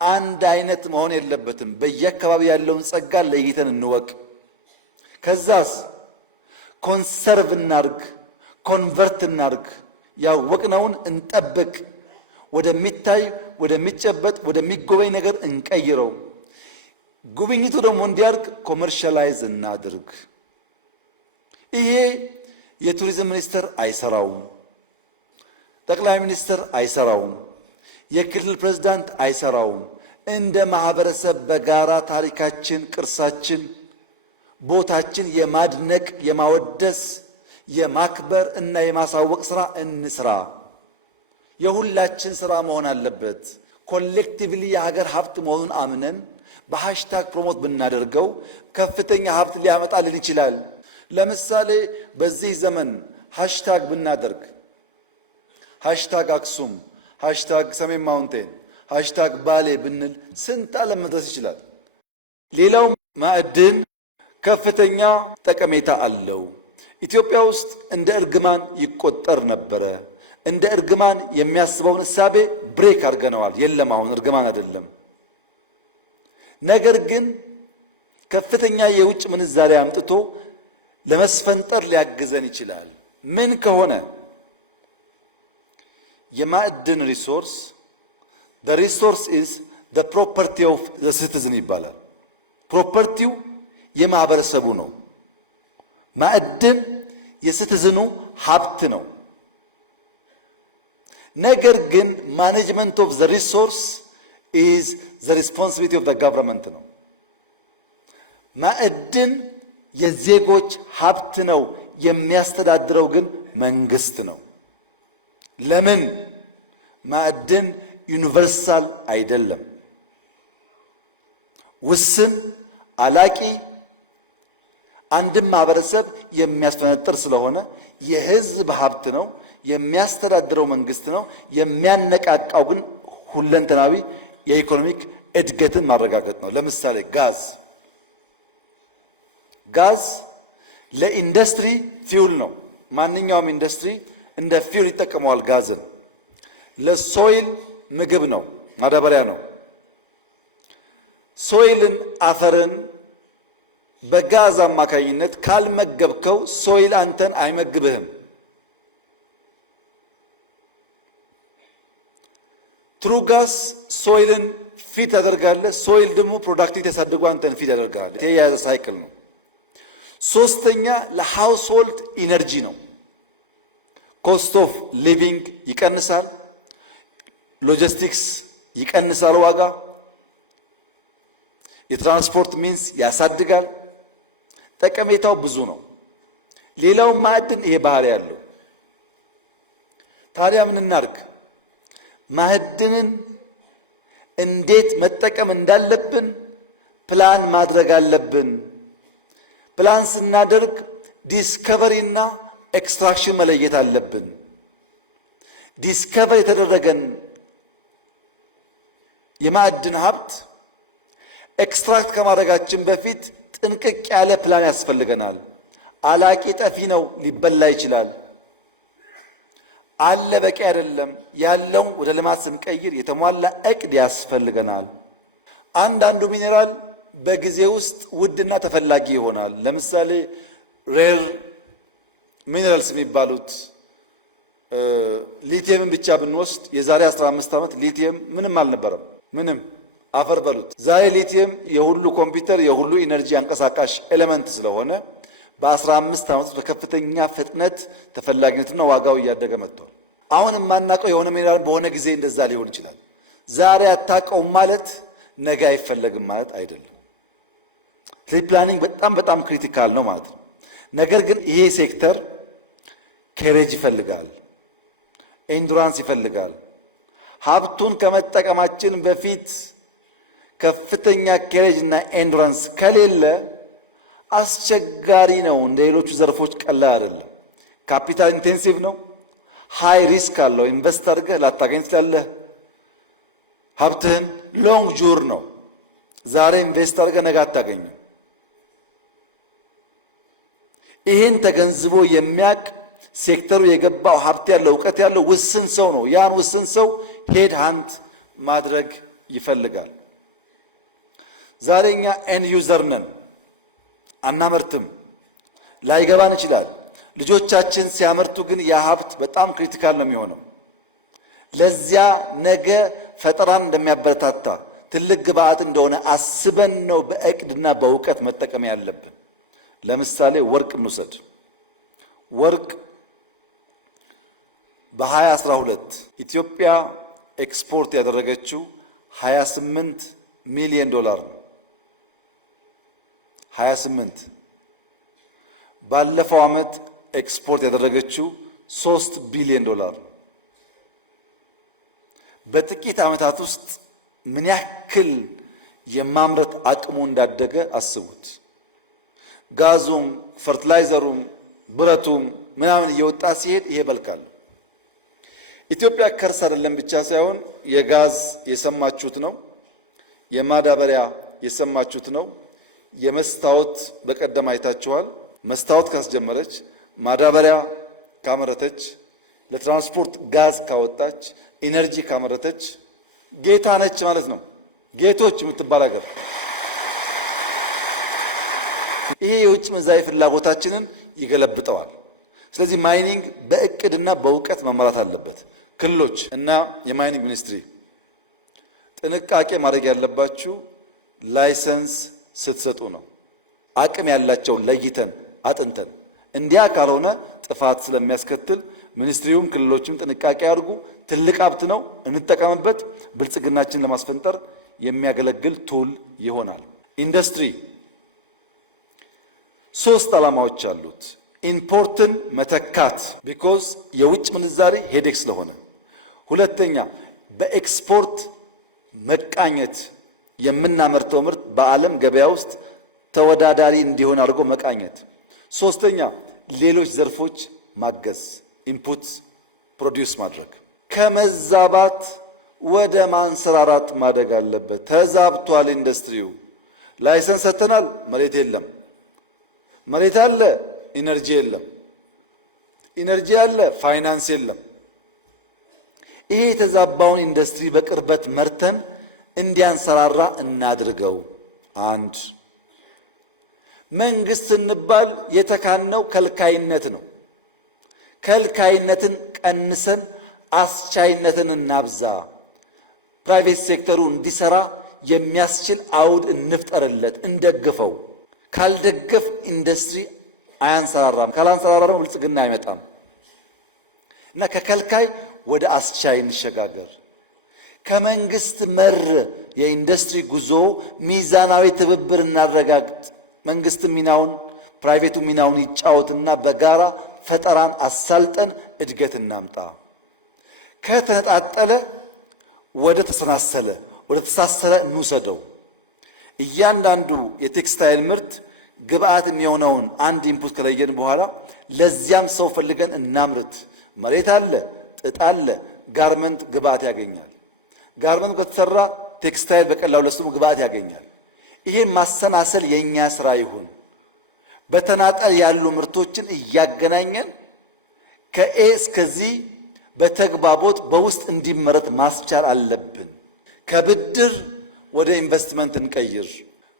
አንድ አይነት መሆን የለበትም። በየአካባቢ ያለውን ጸጋ ለይተን እንወቅ። ከዛስ ኮንሰርቭ እናርግ፣ ኮንቨርት እናርግ፣ ያወቅነውን እንጠብቅ፣ ወደሚታይ ወደሚጨበጥ ወደሚጎበኝ ነገር እንቀይረው። ጉብኝቱ ደግሞ እንዲያርግ ኮመርሻላይዝ እናድርግ። ይሄ የቱሪዝም ሚኒስቴር አይሰራውም፣ ጠቅላይ ሚኒስትር አይሰራውም፣ የክልል ፕሬዝዳንት አይሰራውም። እንደ ማህበረሰብ በጋራ ታሪካችን፣ ቅርሳችን፣ ቦታችን የማድነቅ የማወደስ የማክበር እና የማሳወቅ ስራ እንስራ። የሁላችን ስራ መሆን አለበት። ኮሌክቲቭሊ የሀገር ሀብት መሆኑን አምነን በሃሽታግ ፕሮሞት ብናደርገው ከፍተኛ ሀብት ሊያመጣልን ይችላል። ለምሳሌ በዚህ ዘመን ሃሽታግ ብናደርግ ሃሽታግ አክሱም፣ ሃሽታግ ሰሜን ማውንቴን፣ ሃሽታግ ባሌ ብንል ስንት ዓለም መድረስ ይችላል። ሌላው ማዕድን ከፍተኛ ጠቀሜታ አለው። ኢትዮጵያ ውስጥ እንደ እርግማን ይቆጠር ነበረ። እንደ እርግማን የሚያስበውን እሳቤ ብሬክ አድርገነዋል። የለም አሁን እርግማን አይደለም። ነገር ግን ከፍተኛ የውጭ ምንዛሪ አምጥቶ ለመስፈንጠር ሊያግዘን ይችላል። ምን ከሆነ የማዕድን ሪሶርስ the resource is the property of the citizen ይባላል። ፕሮፐርቲው የማህበረሰቡ ነው። ማዕድን የሲቲዝኑ ሀብት ነው። ነገር ግን ማኔጅመንት ኦፍ ዘ ሪሶርስ ኢዝ ዘ ሪስፖንሲቢሊቲ ኦፍ ዘ ገቨርንመንት ነው። ማዕድን የዜጎች ሀብት ነው። የሚያስተዳድረው ግን መንግስት ነው። ለምን? ማዕድን ዩኒቨርሳል አይደለም። ውስን፣ አላቂ፣ አንድም ማህበረሰብ የሚያስፈነጥር ስለሆነ የህዝብ ሀብት ነው። የሚያስተዳድረው መንግስት ነው። የሚያነቃቃው ግን ሁለንተናዊ የኢኮኖሚክ እድገትን ማረጋገጥ ነው። ለምሳሌ ጋዝ ለኢንዱስትሪ ፊውል ነው። ማንኛውም ኢንዱስትሪ እንደ ፊውል ይጠቀመዋል ጋዝን። ለሶይል ምግብ ነው፣ ማዳበሪያ ነው። ሶይልን አፈርን በጋዝ አማካኝነት ካልመገብከው ሶይል አንተን አይመግብህም። ትሩ ጋዝ ሶይልን ፊት ያደርጋለህ። ሶይል ደግሞ ፕሮዳክቲቪቲ ያሳድጉ አንተን ፊት ያደርጋል። የያዘ ሳይክል ነው። ሶስተኛ ለሃውስሆልድ ኢነርጂ ነው። ኮስት ኦፍ ሊቪንግ ይቀንሳል። ሎጂስቲክስ ይቀንሳል ዋጋ። የትራንስፖርት ሚንስ ያሳድጋል። ጠቀሜታው ብዙ ነው። ሌላው ማዕድን ይሄ ባህሪ ያለው። ታዲያ ምን እናድርግ? ማዕድንን እንዴት መጠቀም እንዳለብን ፕላን ማድረግ አለብን። ፕላን ስናደርግ ዲስከቨሪ እና ኤክስትራክሽን መለየት አለብን። ዲስከቨር የተደረገን የማዕድን ሀብት ኤክስትራክት ከማድረጋችን በፊት ጥንቅቅ ያለ ፕላን ያስፈልገናል። አላቂ ጠፊ ነው፣ ሊበላ ይችላል። አለ በቂ አይደለም። ያለውን ወደ ልማት ስንቀይር የተሟላ እቅድ ያስፈልገናል። አንዳንዱ ሚኔራል በጊዜ ውስጥ ውድና ተፈላጊ ይሆናል። ለምሳሌ ሬር ሚኔራልስ የሚባሉት ሊቲየምን ብቻ ብንወስድ የዛሬ 15 ዓመት ሊቲየም ምንም አልነበረም። ምንም አፈር በሉት። ዛሬ ሊቲየም የሁሉ ኮምፒውተር የሁሉ ኢነርጂ አንቀሳቃሽ ኤሌመንት ስለሆነ በ15 ዓመት በከፍተኛ ፍጥነት ተፈላጊነትና ዋጋው እያደገ መጥቷል። አሁን የማናውቀው የሆነ ሚኔራል በሆነ ጊዜ እንደዛ ሊሆን ይችላል። ዛሬ አታውቀውም ማለት ነገ አይፈለግም ማለት አይደለም። ፕላኒንግ በጣም ክሪቲካል ነው ማለት ነው። ነገር ግን ይሄ ሴክተር ኬሬጅ ይፈልጋል፣ ኤንዱራንስ ይፈልጋል። ሀብቱን ከመጠቀማችን በፊት ከፍተኛ ኬሬጅ እና ኤንዱራንስ ከሌለ አስቸጋሪ ነው። እንደ ሌሎቹ ዘርፎች ቀላል አይደለም። ካፒታል ኢንቴንሲቭ ነው። ሃይ ሪስክ አለው። ኢንቨስት አድርገህ ላታገኝ ትችላለህ። ሀብትህን ሎንግ ጁር ነው። ዛሬ ኢንቨስት አድርገህ ነገ አታገኝም። ይህን ተገንዝቦ የሚያቅ ሴክተሩ የገባው ሀብት ያለው እውቀት ያለው ውስን ሰው ነው። ያን ውስን ሰው ሄድ ሃንት ማድረግ ይፈልጋል። ዛሬ እኛ ኤንድ ዩዘር ነን፣ አናመርትም፣ ላይገባን ይችላል። ልጆቻችን ሲያመርቱ ግን ያ ሀብት በጣም ክሪቲካል ነው የሚሆነው። ለዚያ ነገ ፈጠራን እንደሚያበረታታ ትልቅ ግብአት እንደሆነ አስበን ነው በእቅድና በእውቀት መጠቀም ያለብን። ለምሳሌ ወርቅ እንውሰድ። ወርቅ በ2012 ኢትዮጵያ ኤክስፖርት ያደረገችው 28 ሚሊዮን ዶላር ነው። 28 ባለፈው ዓመት ኤክስፖርት ያደረገችው 3 ቢሊዮን ዶላር ነው። በጥቂት ዓመታት ውስጥ ምን ያክል የማምረት አቅሙ እንዳደገ አስቡት። ጋዙም ፈርቲላይዘሩም ብረቱም ምናምን እየወጣ ሲሄድ ይሄ በልካል። ኢትዮጵያ ከርስ አይደለም ብቻ ሳይሆን የጋዝ የሰማችሁት ነው፣ የማዳበሪያ የሰማችሁት ነው፣ የመስታወት በቀደም አይታችኋል። መስታወት ካስጀመረች፣ ማዳበሪያ ካመረተች፣ ለትራንስፖርት ጋዝ ካወጣች፣ ኢነርጂ ካመረተች ጌታ ነች ማለት ነው። ጌቶች የምትባል ሀገር። ይሄ የውጭ ምንዛሪ ፍላጎታችንን ይገለብጠዋል። ስለዚህ ማይኒንግ በእቅድና በእውቀት መመራት አለበት። ክልሎች እና የማይኒንግ ሚኒስትሪ ጥንቃቄ ማድረግ ያለባችሁ ላይሰንስ ስትሰጡ ነው። አቅም ያላቸውን ለይተን አጥንተን፣ እንዲያ ካልሆነ ጥፋት ስለሚያስከትል ሚኒስትሪውም ክልሎችም ጥንቃቄ ያድርጉ። ትልቅ ሀብት ነው፣ እንጠቀምበት። ብልጽግናችን ለማስፈንጠር የሚያገለግል ቱል ይሆናል። ኢንዱስትሪ 3 ዓላማዎች አሉት። ኢምፖርትን መተካት ቢኮዝ የውጭ ምንዛሪ ሄዴክ ስለሆነ፣ ሁለተኛ በኤክስፖርት መቃኘት፣ የምናመርተው ምርት በዓለም ገበያ ውስጥ ተወዳዳሪ እንዲሆን አድርጎ መቃኘት፣ ሶስተኛ ሌሎች ዘርፎች ማገዝ፣ ኢንፑት ፕሮዲውስ ማድረግ። ከመዛባት ወደ ማንሰራራት ማደግ አለበት። ተዛብቷል ኢንዱስትሪው። ላይሰንስ ሰጥተናል፣ መሬት የለም። መሬት አለ፣ ኢነርጂ የለም። ኢነርጂ አለ፣ ፋይናንስ የለም። ይሄ የተዛባውን ኢንዱስትሪ በቅርበት መርተን እንዲያንሰራራ እናድርገው። አንድ መንግስት ስንባል የተካነው ከልካይነት ነው። ከልካይነትን ቀንሰን አስቻይነትን እናብዛ። ፕራይቬት ሴክተሩ እንዲሰራ የሚያስችል አውድ እንፍጠርለት፣ እንደግፈው። ካልደገፍ ኢንዱስትሪ አያንሰራራም። ካላንሰራራ ደግሞ ብልጽግና አይመጣም እና ከከልካይ ወደ አስቻይ እንሸጋገር። ከመንግስት መር የኢንዱስትሪ ጉዞ ሚዛናዊ ትብብር እናረጋግጥ። መንግስት ሚናውን፣ ፕራይቬቱ ሚናውን ይጫወትና በጋራ ፈጠራን አሳልጠን እድገት እናምጣ። ከተነጣጠለ ወደ ተሰናሰለ፣ ወደ ተሳሰረ እንውሰደው። እያንዳንዱ የቴክስታይል ምርት ግብአት የሚሆነውን አንድ ኢንፑት ከለየን በኋላ ለዚያም ሰው ፈልገን እናምርት። መሬት አለ፣ ጥጥ አለ፣ ጋርመንት ግብአት ያገኛል። ጋርመንት ከተሰራ ቴክስታይል በቀላሉ ለሱ ግብአት ያገኛል። ይሄን ማሰናሰል የኛ ስራ ይሁን። በተናጠል ያሉ ምርቶችን እያገናኘን ከኤ እስከዚህ በተግባቦት በውስጥ እንዲመረት ማስቻል አለብን። ከብድር ወደ ኢንቨስትመንት እንቀይር።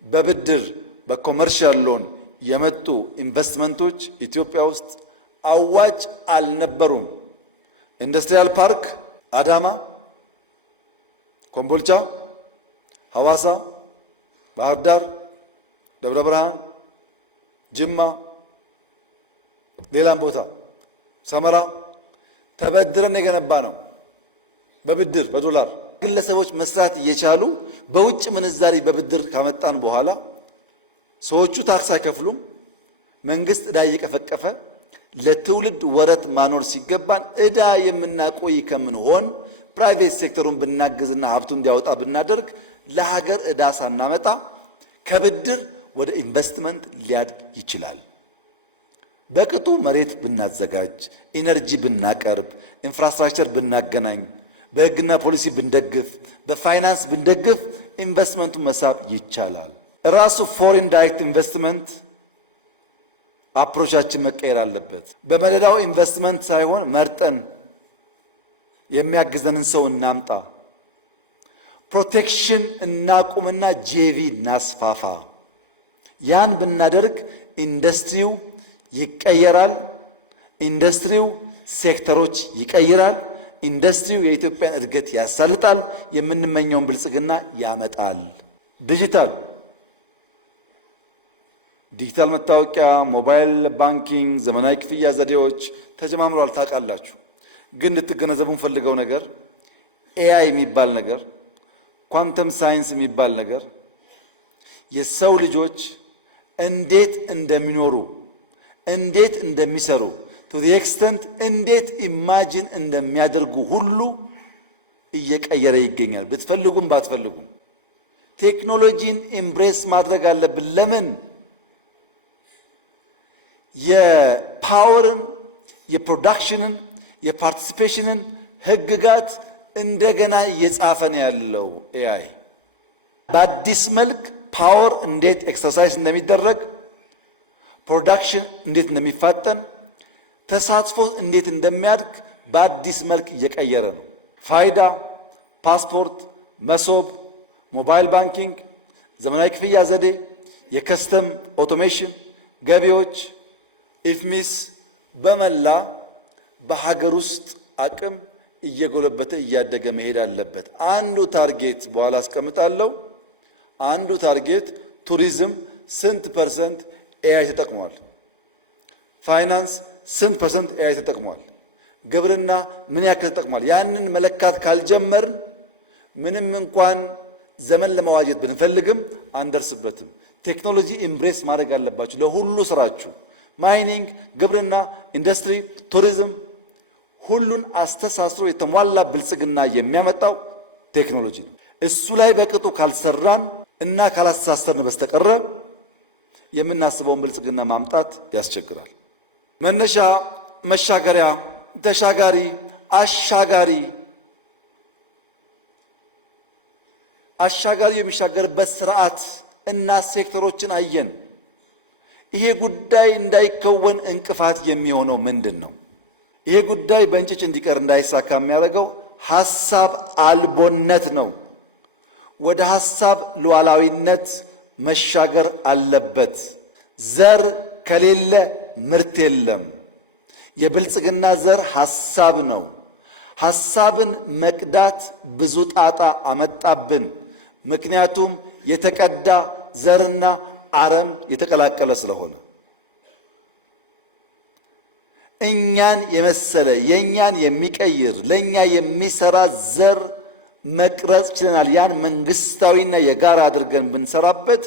በብድር በኮመርሻል ሎን የመጡ ኢንቨስትመንቶች ኢትዮጵያ ውስጥ አዋጭ አልነበሩም። ኢንዱስትሪያል ፓርክ አዳማ፣ ኮምቦልቻ፣ ሐዋሳ፣ ባህር ዳር፣ ደብረ ብርሃን፣ ጅማ፣ ሌላም ቦታ ሰመራ ተበድረን የገነባ ነው። በብድር በዶላር ግለሰቦች መስራት እየቻሉ በውጭ ምንዛሪ በብድር ካመጣን በኋላ ሰዎቹ ታክስ አይከፍሉም። መንግስት ዕዳ እየቀፈቀፈ ለትውልድ ወረት ማኖር ሲገባን ዕዳ የምናቆይ ከምንሆን ፕራይቬት ሴክተሩን ብናግዝና ሀብቱ እንዲያወጣ ብናደርግ ለሀገር ዕዳ ሳናመጣ ከብድር ወደ ኢንቨስትመንት ሊያድግ ይችላል። በቅጡ መሬት ብናዘጋጅ፣ ኢነርጂ ብናቀርብ፣ ኢንፍራስትራክቸር ብናገናኝ፣ በሕግና ፖሊሲ ብንደግፍ፣ በፋይናንስ ብንደግፍ ኢንቨስትመንቱን መሳብ ይቻላል። ራሱ ፎሬን ዳይሬክት ኢንቨስትመንት አፕሮቻችን መቀየር አለበት። በመደዳው ኢንቨስትመንት ሳይሆን መርጠን የሚያግዘንን ሰው እናምጣ። ፕሮቴክሽን እናቁምና ጄቪ እናስፋፋ። ያን ብናደርግ ኢንዱስትሪው ይቀየራል። ኢንዱስትሪው ሴክተሮች ይቀይራል። ኢንዱስትሪው የኢትዮጵያን እድገት ያሳልጣል። የምንመኘውን ብልጽግና ያመጣል። ዲጂታል መታወቂያ፣ ሞባይል ባንኪንግ፣ ዘመናዊ ክፍያ ዘዴዎች ተጀማምረዋል። ታውቃላችሁ። ግን ልትገነዘቡ ፈልገው ነገር ኤአይ የሚባል ነገር፣ ኳንተም ሳይንስ የሚባል ነገር የሰው ልጆች እንዴት እንደሚኖሩ እንዴት እንደሚሰሩ ቱ ዘ ኤክስተንት እንዴት ኢማጂን እንደሚያደርጉ ሁሉ እየቀየረ ይገኛል። ብትፈልጉም ባትፈልጉም ቴክኖሎጂን ኤምብሬስ ማድረግ አለብን። ለምን? የፓወርን፣ የፕሮዳክሽንን፣ የፓርቲሲፔሽንን ህግጋት እንደገና እየጻፈ ነው ያለው ኤአይ። በአዲስ መልክ ፓወር እንዴት ኤክሰርሳይዝ እንደሚደረግ፣ ፕሮዳክሽን እንዴት እንደሚፋጠን፣ ተሳትፎ እንዴት እንደሚያድግ በአዲስ መልክ እየቀየረ ነው። ፋይዳ፣ ፓስፖርት፣ መሶብ፣ ሞባይል ባንኪንግ፣ ዘመናዊ ክፍያ ዘዴ፣ የከስተም ኦቶሜሽን፣ ገቢዎች፣ ኢፍሚስ በመላ በሀገር ውስጥ አቅም እየጎለበተ እያደገ መሄድ አለበት። አንዱ ታርጌት በኋላ አስቀምጣለሁ። አንዱ ታርጌት ቱሪዝም ስንት ፐርሰንት ኤአይ ተጠቅሟል? ፋይናንስ ስንት ፐርሰንት ኤአይ ተጠቅሟል? ግብርና ምን ያክል ተጠቅሟል? ያንን መለካት ካልጀመርን ምንም እንኳን ዘመን ለመዋጀት ብንፈልግም አንደርስበትም። ቴክኖሎጂ ኢምብሬስ ማድረግ አለባችሁ ለሁሉ ስራችሁ። ማይኒንግ፣ ግብርና፣ ኢንዱስትሪ፣ ቱሪዝም ሁሉን አስተሳስሮ የተሟላ ብልጽግና የሚያመጣው ቴክኖሎጂ ነው። እሱ ላይ በቅጡ ካልሰራን እና ካላስተሳሰርን በስተቀረ የምናስበውን ብልጽግና ማምጣት ያስቸግራል። መነሻ፣ መሻገሪያ፣ ተሻጋሪ፣ አሻጋሪ የሚሻገርበት ስርዓት እና ሴክተሮችን አየን። ይሄ ጉዳይ እንዳይከወን እንቅፋት የሚሆነው ምንድን ነው? ይሄ ጉዳይ በእንጭጭ እንዲቀር እንዳይሳካ የሚያደርገው ሐሳብ አልቦነት ነው። ወደ ሐሳብ ሉዓላዊነት መሻገር አለበት። ዘር ከሌለ ምርት የለም። የብልጽግና ዘር ሐሳብ ነው። ሐሳብን መቅዳት ብዙ ጣጣ አመጣብን። ምክንያቱም የተቀዳ ዘርና አረም የተቀላቀለ ስለሆነ እኛን የመሰለ የኛን የሚቀይር ለኛ የሚሰራ ዘር መቅረጽ ችለናል። ያን መንግስታዊና የጋራ አድርገን ብንሰራበት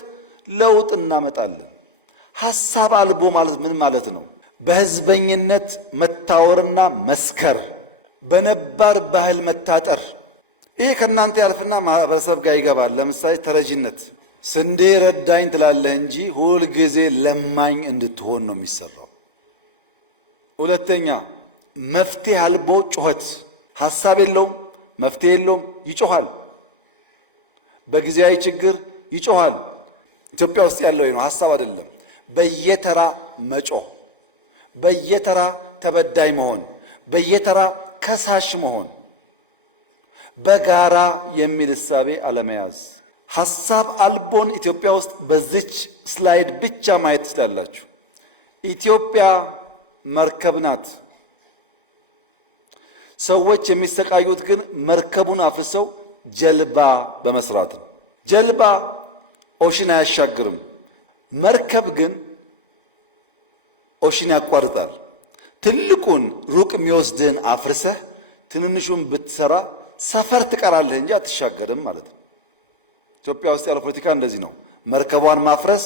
ለውጥ እናመጣለን። ሐሳብ አልቦ ማለት ምን ማለት ነው? በህዝበኝነት መታወርና መስከር፣ በነባር ባህል መታጠር። ይሄ ከእናንተ ያልፍና ማህበረሰብ ጋር ይገባል። ለምሳሌ ተረጂነት፣ ስንዴ ረዳኝ ትላለህ እንጂ ሁል ጊዜ ለማኝ እንድትሆን ነው የሚሰራው። ሁለተኛ መፍትሄ አልቦ ጩኸት፣ ሐሳብ የለውም፣ መፍትሄ የለውም፣ ይጮሃል። በጊዜያዊ ችግር ይጮሃል። ኢትዮጵያ ውስጥ ያለው ነው፣ ሐሳብ አይደለም። በየተራ መጮህ፣ በየተራ ተበዳይ መሆን፣ በየተራ ከሳሽ መሆን፣ በጋራ የሚል እሳቤ አለመያዝ። ሐሳብ አልቦን ኢትዮጵያ ውስጥ በዚች ስላይድ ብቻ ማየት ትችላላችሁ። ኢትዮጵያ መርከብ ናት። ሰዎች የሚሰቃዩት ግን መርከቡን አፍርሰው ጀልባ በመስራት ነው። ጀልባ ኦሽን አያሻግርም። መርከብ ግን ኦሽን ያቋርጣል። ትልቁን ሩቅ የሚወስድህን አፍርሰህ ትንንሹን ብትሰራ ሰፈር ትቀራለህ እንጂ አትሻገርም ማለት ነው። ኢትዮጵያ ውስጥ ያለው ፖለቲካ እንደዚህ ነው። መርከቧን ማፍረስ፣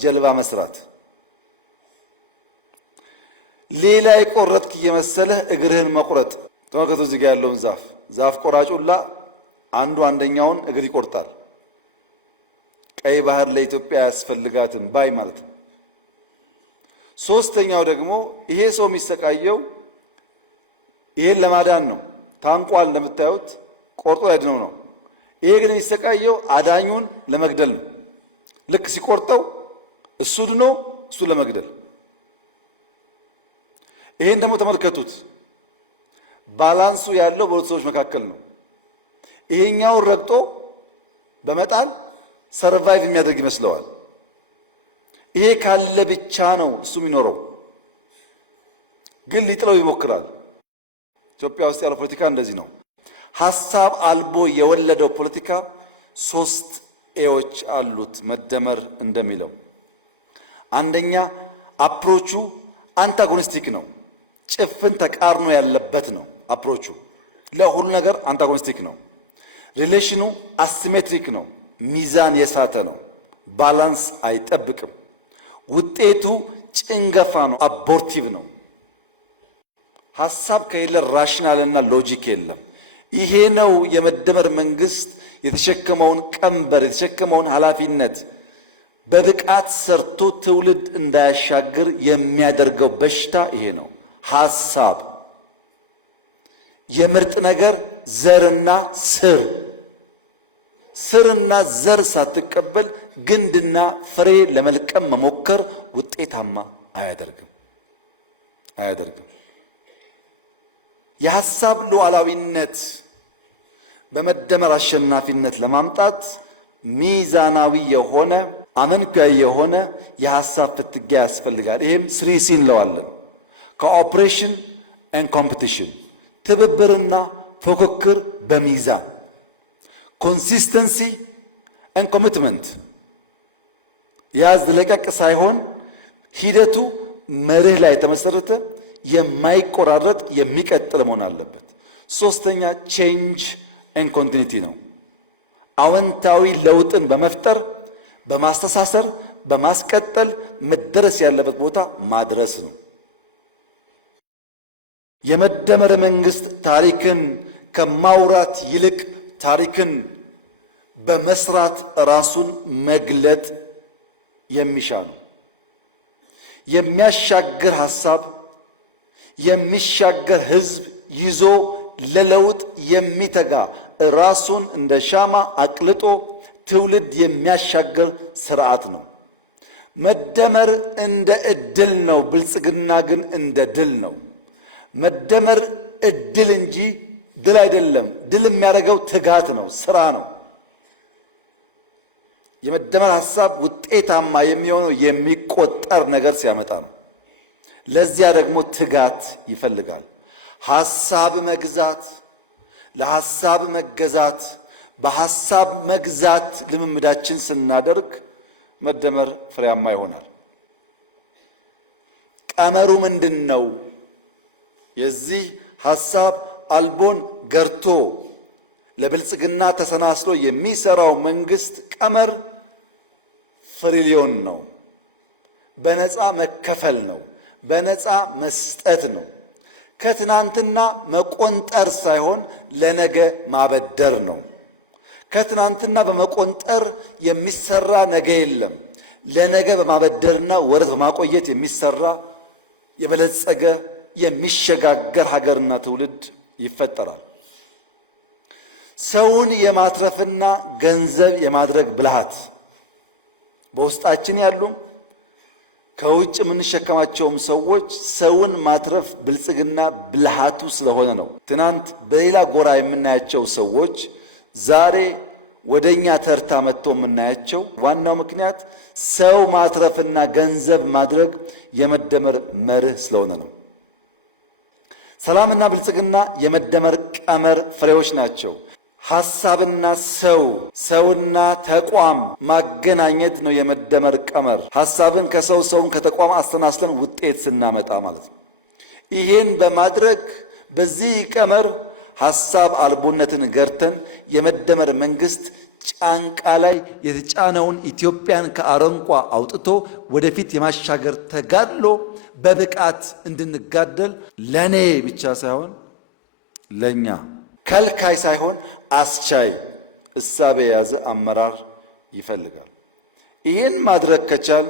ጀልባ መስራት። ሌላ የቆረጥክ እየመሰለህ እግርህን መቁረጥ። ተመልከቱ እዚህ ጋር ያለውን ዛፍ ቆራጩላ አንዱ አንደኛውን እግር ይቆርጣል። ቀይ ባህር ለኢትዮጵያ ያስፈልጋትን ባይ ማለት ነው። ሶስተኛው ደግሞ ይሄ ሰው የሚሰቃየው ይሄን ለማዳን ነው። ታንቋል፣ እንደምታዩት ቆርጦ ያድነው ነው። ይሄ ግን የሚሰቃየው አዳኙን ለመግደል ነው። ልክ ሲቆርጠው እሱ ድኖ እሱ ለመግደል። ይሄን ደግሞ ተመልከቱት። ባላንሱ ያለው በሁለት ሰዎች መካከል ነው። ይሄኛውን ረግጦ በመጣል ሰርቫይቭ የሚያደርግ ይመስለዋል። ይሄ ካለ ብቻ ነው እሱ የሚኖረው፣ ግን ሊጥለው ይሞክራል። ኢትዮጵያ ውስጥ ያለው ፖለቲካ እንደዚህ ነው። ሐሳብ አልቦ የወለደው ፖለቲካ ሶስት ኤዎች አሉት። መደመር እንደሚለው አንደኛ አፕሮቹ አንታጎኒስቲክ ነው፣ ጭፍን ተቃርኖ ያለበት ነው። አፕሮቹ ለሁሉ ነገር አንታጎኒስቲክ ነው። ሪሌሽኑ አሲሜትሪክ ነው፣ ሚዛን የሳተ ነው፣ ባላንስ አይጠብቅም። ውጤቱ ጭንገፋ ነው፣ አቦርቲቭ ነው። ሐሳብ ከሌለ ራሽናልና ሎጂክ የለም። ይሄ ነው የመደመር መንግስት የተሸከመውን ቀንበር የተሸከመውን ኃላፊነት በብቃት ሰርቶ ትውልድ እንዳያሻግር የሚያደርገው በሽታ ይሄ ነው። ሐሳብ የምርጥ ነገር ዘርና ስርና ዘር ሳትቀበል ግንድና ፍሬ ለመልቀም መሞከር ውጤታማ አያደርግም። የሐሳብ ሉዓላዊነት በመደመር አሸናፊነት ለማምጣት ሚዛናዊ የሆነ አመንጋይ የሆነ የሐሳብ ፍትጊያ ያስፈልጋል። ይሄም ስሪሲ እንለዋለን። ኮኦፕሬሽን ኤንድ ኮምፒቲሽን፣ ትብብርና ፉክክር በሚዛን፣ ኮንሲስተንሲ ኤንድ ኮሚትመንት፣ ያዝ ለቀቅ ሳይሆን ሂደቱ መርህ ላይ የተመሰረተ የማይቆራረጥ የሚቀጥል መሆን አለበት። ሶስተኛ ቼንጅ ኤንድ ኮንቲኒቲ ነው። አዎንታዊ ለውጥን በመፍጠር በማስተሳሰር በማስቀጠል መደረስ ያለበት ቦታ ማድረስ ነው። የመደመር መንግስት ታሪክን ከማውራት ይልቅ ታሪክን በመስራት ራሱን መግለጥ የሚሻ ነው። የሚያሻግር ሐሳብ የሚሻገር ህዝብ ይዞ ለለውጥ የሚተጋ ራሱን እንደ ሻማ አቅልጦ ትውልድ የሚያሻገር ስርዓት ነው። መደመር እንደ እድል ነው፣ ብልጽግና ግን እንደ ድል ነው። መደመር እድል እንጂ ድል አይደለም። ድል የሚያደርገው ትጋት ነው፣ ስራ ነው። የመደመር ሐሳብ ውጤታማ የሚሆነው የሚቆጠር ነገር ሲያመጣ ነው። ለዚያ ደግሞ ትጋት ይፈልጋል። ሐሳብ መግዛት፣ ለሐሳብ መገዛት፣ በሐሳብ መግዛት ልምምዳችን ስናደርግ መደመር ፍሬያማ ይሆናል። ቀመሩ ምንድን ነው? የዚህ ሐሳብ አልቦን ገርቶ ለብልጽግና ተሰናስሎ የሚሰራው መንግስት ቀመር ፍሪሊዮን ነው። በነፃ መከፈል ነው። በነፃ መስጠት ነው። ከትናንትና መቆንጠር ሳይሆን ለነገ ማበደር ነው። ከትናንትና በመቆንጠር የሚሰራ ነገ የለም። ለነገ በማበደርና ወረት በማቆየት የሚሰራ የበለጸገ የሚሸጋገር ሀገርና ትውልድ ይፈጠራል። ሰውን የማትረፍና ገንዘብ የማድረግ ብልሃት በውስጣችን ያሉም ከውጭ የምንሸከማቸውም ሰዎች ሰውን ማትረፍ ብልጽግና ብልሃቱ ስለሆነ ነው። ትናንት በሌላ ጎራ የምናያቸው ሰዎች ዛሬ ወደኛ ተርታ መጥቶ የምናያቸው ዋናው ምክንያት ሰው ማትረፍና ገንዘብ ማድረግ የመደመር መርህ ስለሆነ ነው። ሰላምና ብልጽግና የመደመር ቀመር ፍሬዎች ናቸው። ሐሳብና ሰውና ተቋም ማገናኘት ነው የመደመር ቀመር። ሐሳብን ከሰው ሰውን ከተቋም አስተናስለን ውጤት ስናመጣ ማለት ነው። ይሄን በማድረግ በዚህ ቀመር ሐሳብ አልቦነትን ገርተን የመደመር መንግስት ጫንቃ ላይ የተጫነውን ኢትዮጵያን ከአረንቋ አውጥቶ ወደፊት የማሻገር ተጋድሎ በብቃት እንድንጋደል ለኔ ብቻ ሳይሆን ለኛ ከልካይ ሳይሆን አስቻይ እሳቤ የያዘ አመራር ይፈልጋል። ይህን ማድረግ ከቻል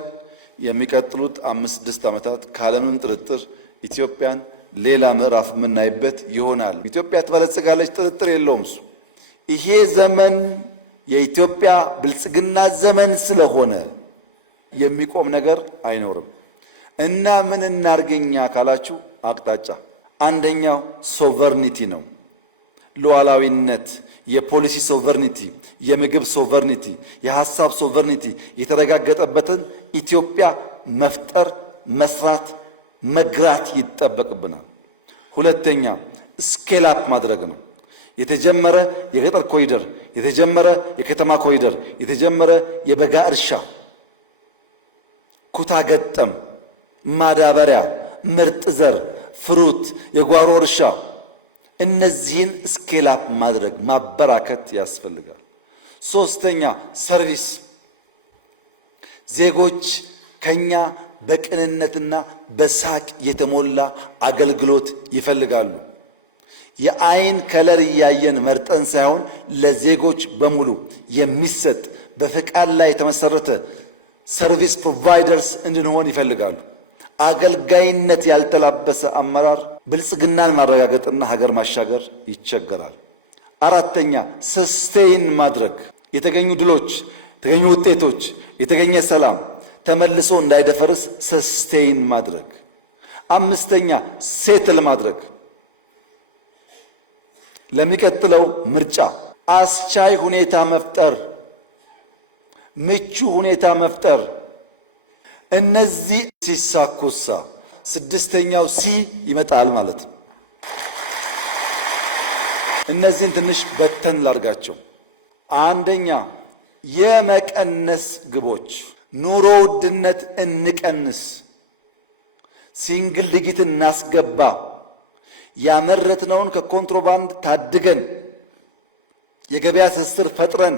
የሚቀጥሉት 5-6 ዓመታት ካለምንም ጥርጥር ኢትዮጵያን ሌላ ምዕራፍ የምናይበት ይሆናል። ኢትዮጵያ ትበለጽጋለች፣ ጥርጥር የለውም እሱ። ይሄ ዘመን የኢትዮጵያ ብልጽግና ዘመን ስለሆነ የሚቆም ነገር አይኖርም እና ምን እናርገኛ ካላችሁ አቅጣጫ አንደኛው ሶቨርኒቲ ነው። ሉዓላዊነት፣ የፖሊሲ ሶቨርኒቲ፣ የምግብ ሶቨርኒቲ፣ የሐሳብ ሶቨርኒቲ የተረጋገጠበትን ኢትዮጵያ መፍጠር፣ መስራት፣ መግራት ይጠበቅብናል። ሁለተኛ ስኬል አፕ ማድረግ ነው። የተጀመረ የገጠር ኮሪደር፣ የተጀመረ የከተማ ኮሪደር፣ የተጀመረ የበጋ እርሻ፣ ኩታ ገጠም፣ ማዳበሪያ፣ ምርጥ ዘር፣ ፍሩት፣ የጓሮ እርሻ እነዚህን ስኬል አፕ ማድረግ ማበራከት ያስፈልጋል። ሶስተኛ ሰርቪስ፣ ዜጎች ከኛ በቅንነትና በሳቅ የተሞላ አገልግሎት ይፈልጋሉ። የአይን ከለር እያየን መርጠን ሳይሆን ለዜጎች በሙሉ የሚሰጥ በፈቃድ ላይ የተመሰረተ ሰርቪስ ፕሮቫይደርስ እንድንሆን ይፈልጋሉ። አገልጋይነት ያልተላበሰ አመራር ብልጽግናን ማረጋገጥና ሀገር ማሻገር ይቸገራል። አራተኛ ሰስቴይን ማድረግ፣ የተገኙ ድሎች፣ የተገኙ ውጤቶች፣ የተገኘ ሰላም ተመልሶ እንዳይደፈርስ ሰስቴይን ማድረግ። አምስተኛ ሴትል ማድረግ፣ ለሚቀጥለው ምርጫ አስቻይ ሁኔታ መፍጠር፣ ምቹ ሁኔታ መፍጠር። እነዚህ ሲሳኩሳ ስድስተኛው ሲ ይመጣል ማለት ነው። እነዚህን ትንሽ በተን ላርጋቸው። አንደኛ የመቀነስ ግቦች፣ ኑሮ ውድነት እንቀንስ፣ ሲንግል ዲጂት እናስገባ፣ ያመረትነውን ከኮንትሮባንድ ታድገን፣ የገበያ ትስስር ፈጥረን፣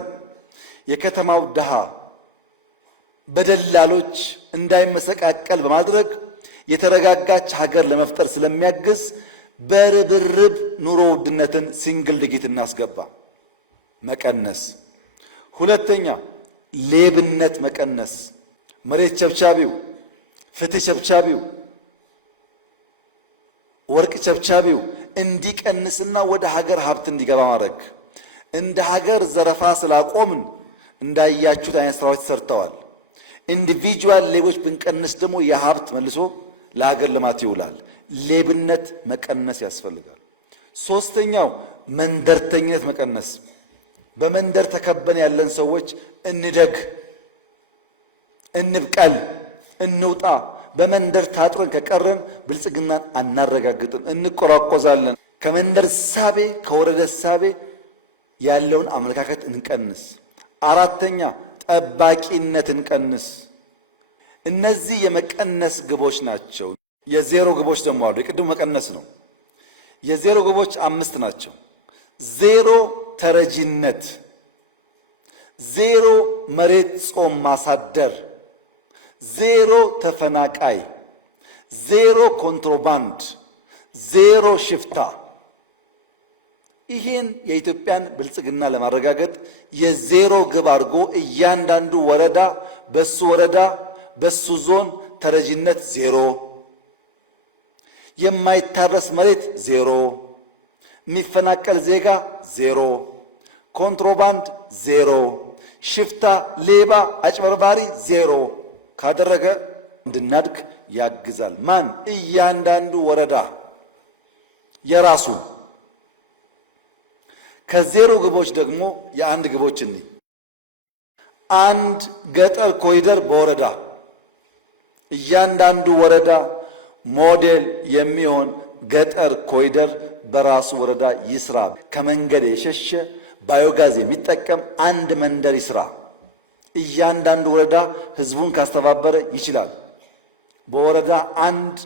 የከተማው ድሃ በደላሎች እንዳይመሰቃቀል በማድረግ የተረጋጋች ሀገር ለመፍጠር ስለሚያግዝ በርብርብ ኑሮ ውድነትን ሲንግል ዲጂት እናስገባ፣ መቀነስ። ሁለተኛ ሌብነት መቀነስ፣ መሬት ቸብቻቢው፣ ፍትህ ቸብቻቢው፣ ወርቅ ቸብቻቢው እንዲቀንስና ወደ ሀገር ሀብት እንዲገባ ማድረግ። እንደ ሀገር ዘረፋ ስላቆምን እንዳያችሁት አይነት ስራዎች ተሰርተዋል። ኢንዲቪጁዋል ሌቦች ብንቀንስ ደግሞ የሀብት መልሶ ለሀገር ልማት ይውላል። ሌብነት መቀነስ ያስፈልጋል። ሶስተኛው መንደርተኝነት መቀነስ። በመንደር ተከበን ያለን ሰዎች እንደግ፣ እንብቀል፣ እንውጣ። በመንደር ታጥረን ከቀረን ብልጽግናን አናረጋግጥም፣ እንቆራቆዛለን። ከመንደር ሳቤ ከወረደ ሳቤ ያለውን አመለካከት እንቀንስ። አራተኛ ጠባቂነት እንቀንስ። እነዚህ የመቀነስ ግቦች ናቸው። የዜሮ ግቦች ደግሞ አሉ። የቅድሙ መቀነስ ነው። የዜሮ ግቦች 5 ናቸው። ዜሮ ተረጂነት፣ ዜሮ መሬት ጾም ማሳደር፣ ዜሮ ተፈናቃይ፣ ዜሮ ኮንትሮባንድ፣ ዜሮ ሽፍታ። ይህን የኢትዮጵያን ብልጽግና ለማረጋገጥ የዜሮ ግብ አድርጎ እያንዳንዱ ወረዳ በሱ ዞን ተረጂነት ዜሮ፣ የማይታረስ መሬት ዜሮ፣ የሚፈናቀል ዜጋ ዜሮ፣ ኮንትሮባንድ ዜሮ፣ ሽፍታ፣ ሌባ፣ አጭበርባሪ ዜሮ ካደረገ እንድናድግ ያግዛል። ማን? እያንዳንዱ ወረዳ የራሱ። ከዜሮ ግቦች ደግሞ የአንድ ግቦች እንይ። አንድ ገጠር ኮሪደር በወረዳ እያንዳንዱ ወረዳ ሞዴል የሚሆን ገጠር ኮሪደር በራሱ ወረዳ ይስራ። ከመንገድ የሸሸ ባዮጋዝ የሚጠቀም አንድ መንደር ይስራ። እያንዳንዱ ወረዳ ህዝቡን ካስተባበረ ይችላል። በወረዳ አንድ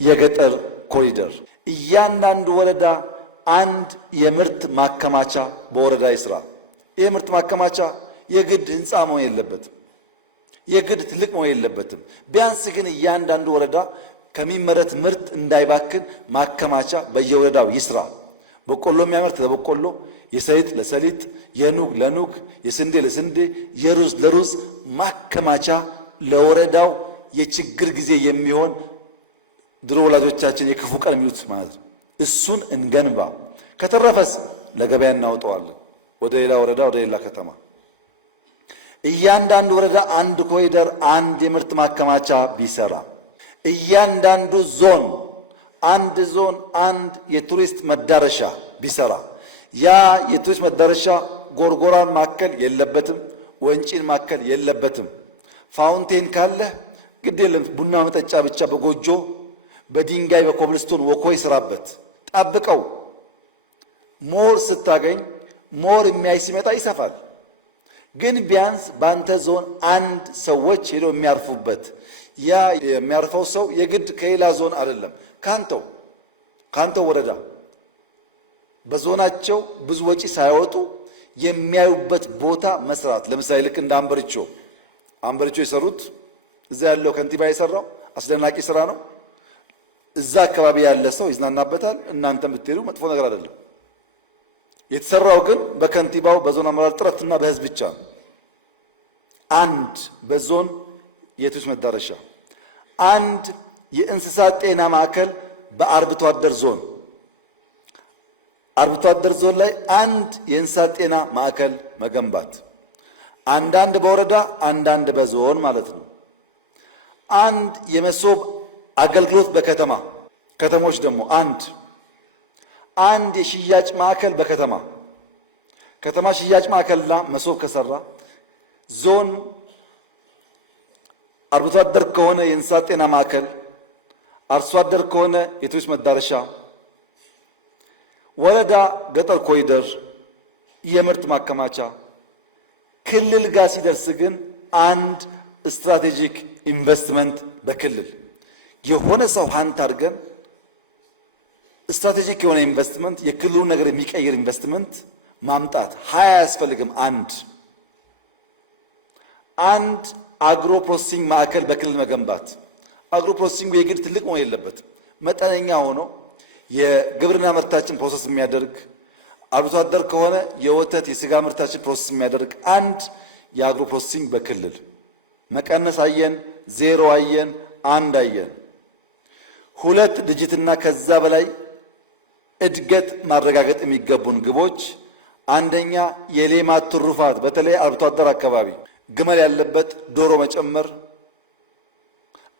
የገጠር ኮሪደር፣ እያንዳንዱ ወረዳ አንድ የምርት ማከማቻ በወረዳ ይስራ። ይህ ምርት ማከማቻ የግድ ህንፃ መሆን የለበትም። የግድ ትልቅ መሆን የለበትም። ቢያንስ ግን እያንዳንዱ ወረዳ ከሚመረት ምርት እንዳይባክን ማከማቻ በየወረዳው ይስራ። በቆሎ የሚያመርት ለበቆሎ፣ የሰሊጥ ለሰሊጥ፣ የኑግ ለኑግ፣ የስንዴ ለስንዴ፣ የሩዝ ለሩዝ ማከማቻ ለወረዳው የችግር ጊዜ የሚሆን ድሮ ወላጆቻችን የክፉ ቀን የሚሉት ማለት ነው። እሱን እንገንባ። ከተረፈስ ለገበያ እናውጠዋለን፣ ወደ ሌላ ወረዳ፣ ወደ ሌላ ከተማ። እያንዳንዱ ወረዳ አንድ ኮሪደር፣ አንድ የምርት ማከማቻ ቢሰራ፣ እያንዳንዱ ዞን አንድ የቱሪስት መዳረሻ ቢሰራ፣ ያ የቱሪስት መዳረሻ ጎርጎራን ማከል የለበትም፣ ወንጪን ማከል የለበትም። ፋውንቴን ካለ ግድ የለም ቡና መጠጫ ብቻ በጎጆ በድንጋይ በኮብልስቶን ወኮይ ስራበት፣ ጠብቀው። ሞር ስታገኝ ሞር የሚያይ ሲመጣ ይሰፋል። ግን ቢያንስ በአንተ ዞን አንድ ሰዎች ሄደው የሚያርፉበት፣ ያ የሚያርፈው ሰው የግድ ከሌላ ዞን አይደለም፣ ካንተው ወረዳ በዞናቸው ብዙ ወጪ ሳይወጡ የሚያዩበት ቦታ መስራት። ለምሳሌ ልክ እንደ አንበርቾ የሰሩት እዛ ያለው ከንቲባ የሰራው አስደናቂ ስራ ነው። እዛ አካባቢ ያለ ሰው ይዝናናበታል። እናንተም ብትሄዱ መጥፎ ነገር አይደለም። የተሰራው ግን በከንቲባው በዞን አመራር ጥረትና በህዝብ ብቻ ነው። አንድ በዞን የቱሪስት መዳረሻ፣ አንድ የእንስሳት ጤና ማዕከል በአርብቶ አደር ዞን፣ አርብቶ አደር ዞን ላይ አንድ የእንስሳት ጤና ማዕከል መገንባት፣ አንዳንድ በወረዳ አንዳንድ በዞን ማለት ነው። አንድ የመሶብ አገልግሎት ከተሞች ደግሞ አንድ የሽያጭ ማዕከል ከተማ ሽያጭ ማዕከልና መሶብ ከሰራ፣ ዞን አርብቶ አደር ከሆነ የእንስሳት ጤና ማዕከል፣ አርሶ አደር ከሆነ የቱሪስት መዳረሻ፣ ወረዳ ገጠር ኮሪደር የምርት ማከማቻ፣ ክልል ጋር ሲደርስ ግን አንድ ስትራቴጂክ ኢንቨስትመንት በክልል የሆነ ሰው ሀንት አድርገን ስትራቴጂክ የሆነ ኢንቨስትመንት የክልሉ ነገር የሚቀይር ኢንቨስትመንት ማምጣት 20 አያስፈልግም። አንድ አግሮ ፕሮሰሲንግ ማዕከል በክልል መገንባት። አግሮ ፕሮሰሲንግ የግድ ትልቅ መሆን የለበትም። መጠነኛ ሆኖ የግብርና ምርታችን ፕሮሰስ የሚያደርግ፣ አርብቶ አደር ከሆነ የወተት የስጋ ምርታችን ፕሮሰስ የሚያደርግ አንድ የአግሮ ፕሮሰሲንግ በክልል መቀነስ አየን፣ ዜሮ አየን፣ አንድ አየን። 2 ድጅትና ከዛ በላይ እድገት ማረጋገጥ የሚገቡን ግቦች፣ አንደኛ የሌማት ትሩፋት፣ በተለይ አርብቶ አደር አካባቢ ግመል ያለበት ዶሮ መጨመር፣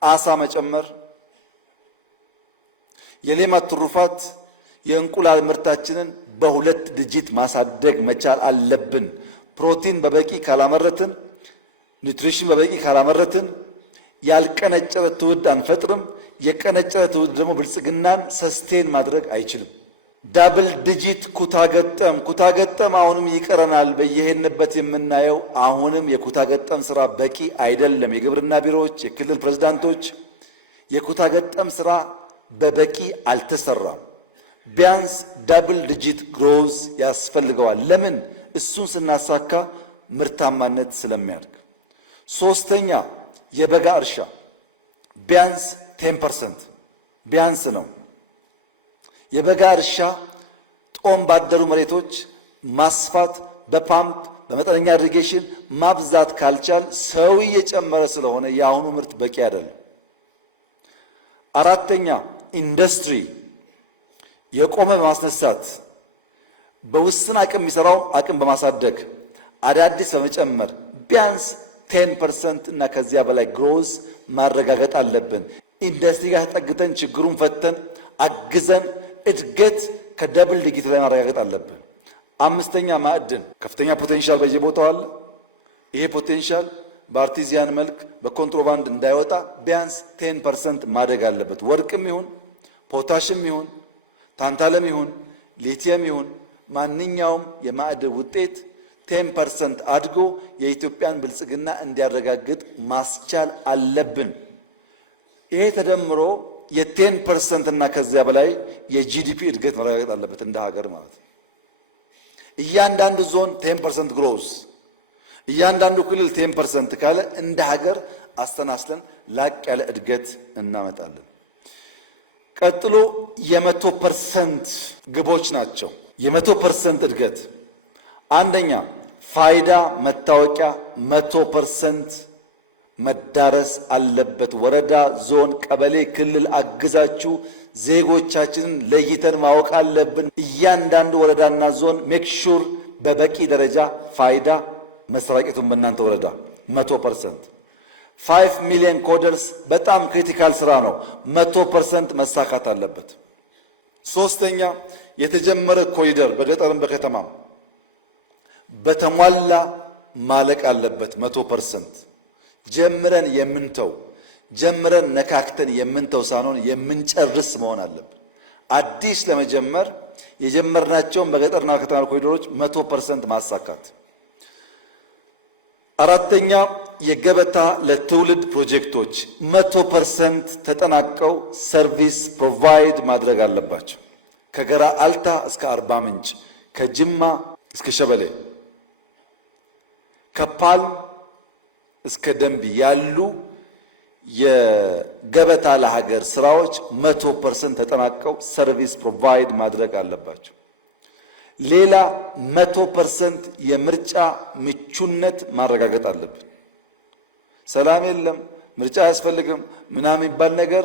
አሳ መጨመር። የሌማት ትሩፋት የእንቁላል ምርታችንን በ2 ድጅት ማሳደግ መቻል አለብን። ፕሮቲን በበቂ ካላመረትን፣ ኒውትሪሽን በበቂ ካላመረትን ያልቀነጨረ ትውልድ አንፈጥርም። የቀነጨረ ትውልድ ደግሞ ብልጽግናን ሰስቴን ማድረግ አይችልም። ዳብል ዲጂት ኩታገጠም አሁንም ይቀረናል። በየሄድንበት የምናየው አሁንም የኩታገጠም ስራ በቂ አይደለም። የግብርና ቢሮዎች፣ የክልል ፕሬዝዳንቶች የኩታገጠም ስራ በበቂ አልተሰራም። ቢያንስ ዳብል ዲጂት ግሮዝ ያስፈልገዋል። ለምን? እሱን ስናሳካ ምርታማነት ስለሚያድግ። 3ኛ የበጋ እርሻ ቢያንስ 10% ቢያንስ ነው። የበጋ እርሻ ጦም ባደሩ መሬቶች ማስፋት፣ በፓምፕ በመጠነኛ ኢሪጌሽን ማብዛት ካልቻል ሰው እየጨመረ ስለሆነ የአሁኑ ምርት በቂ አይደለም። 4ኛ ኢንዱስትሪ የቆመ በማስነሳት በውስን አቅም የሚሰራው አቅም በማሳደግ አዳዲስ በመጨመር ቢያንስ 10% እና ከዚያ በላይ ግሮዝ ማረጋገጥ አለብን። ኢንዱስትሪ ጋር ተጠግተን ችግሩን ፈተን አግዘን እድገት ከደብል ዲጂት ላይ ማረጋገጥ አለብን። 5ኛ ማዕድን ከፍተኛ ፖቴንሻል በየቦታው አለ። ይሄ ፖቴንሻል በአርቲዚያን መልክ በኮንትሮባንድ እንዳይወጣ ቢያንስ 10% ማደግ አለበት። ወርቅም ይሁን ፖታሽም ይሁን ታንታለም ይሁን ሊቲየም ይሁን ማንኛውም የማዕድን ውጤት 10% አድጎ የኢትዮጵያን ብልጽግና እንዲያረጋግጥ ማስቻል አለብን። ይሄ ተደምሮ የ10% እና ከዚያ በላይ የጂዲፒ እድገት መረጋገጥ አለበት እንደ ሀገር ማለት ነው። እያንዳንዱ ዞን 10% ግሮዝ፣ እያንዳንዱ ክልል 10% ካለ እንደ ሀገር አስተናስለን ላቅ ያለ እድገት እናመጣለን። ቀጥሎ የ100% ግቦች ናቸው። የ100% እድገት አንደኛ ፋይዳ መታወቂያ 100% መዳረስ አለበት። ወረዳ፣ ዞን፣ ቀበሌ፣ ክልል አግዛችሁ ዜጎቻችንን ለይተን ማወቅ አለብን። እያንዳንዱ ወረዳና ዞን ሜክ ሹር በበቂ ደረጃ ፋይዳ መሰራጨቱን በእናንተ ወረዳ 100%። 5 ሚሊዮን ኮደርስ በጣም ክሪቲካል ስራ ነው። 100% መሳካት አለበት። ሶስተኛ የተጀመረ ኮሪደር በገጠርም በከተማም በተሟላ ማለቅ አለበት። 100% ጀምረን የምንተው ጀምረን ነካክተን የምንተው ሳንሆን የምንጨርስ መሆን አለብን። አዲስ ለመጀመር የጀመርናቸውን በገጠርና ከተማ ኮሪደሮች 100% ማሳካት። አራተኛ የገበታ ለትውልድ ፕሮጀክቶች 100% ተጠናቀው ሰርቪስ ፕሮቫይድ ማድረግ አለባቸው። ከገራ አልታ እስከ አርባ ምንጭ፣ ከጅማ እስከ ሸበሌ፣ ከፓልም እስከ ደንቢ ያሉ የገበታ ለሀገር ስራዎች 100% ተጠናቀው ሰርቪስ ፕሮቫይድ ማድረግ አለባቸው። ሌላ 100% የምርጫ ምቹነት ማረጋገጥ አለብን። ሰላም የለም ምርጫ አያስፈልግም ምናምን የሚባል ነገር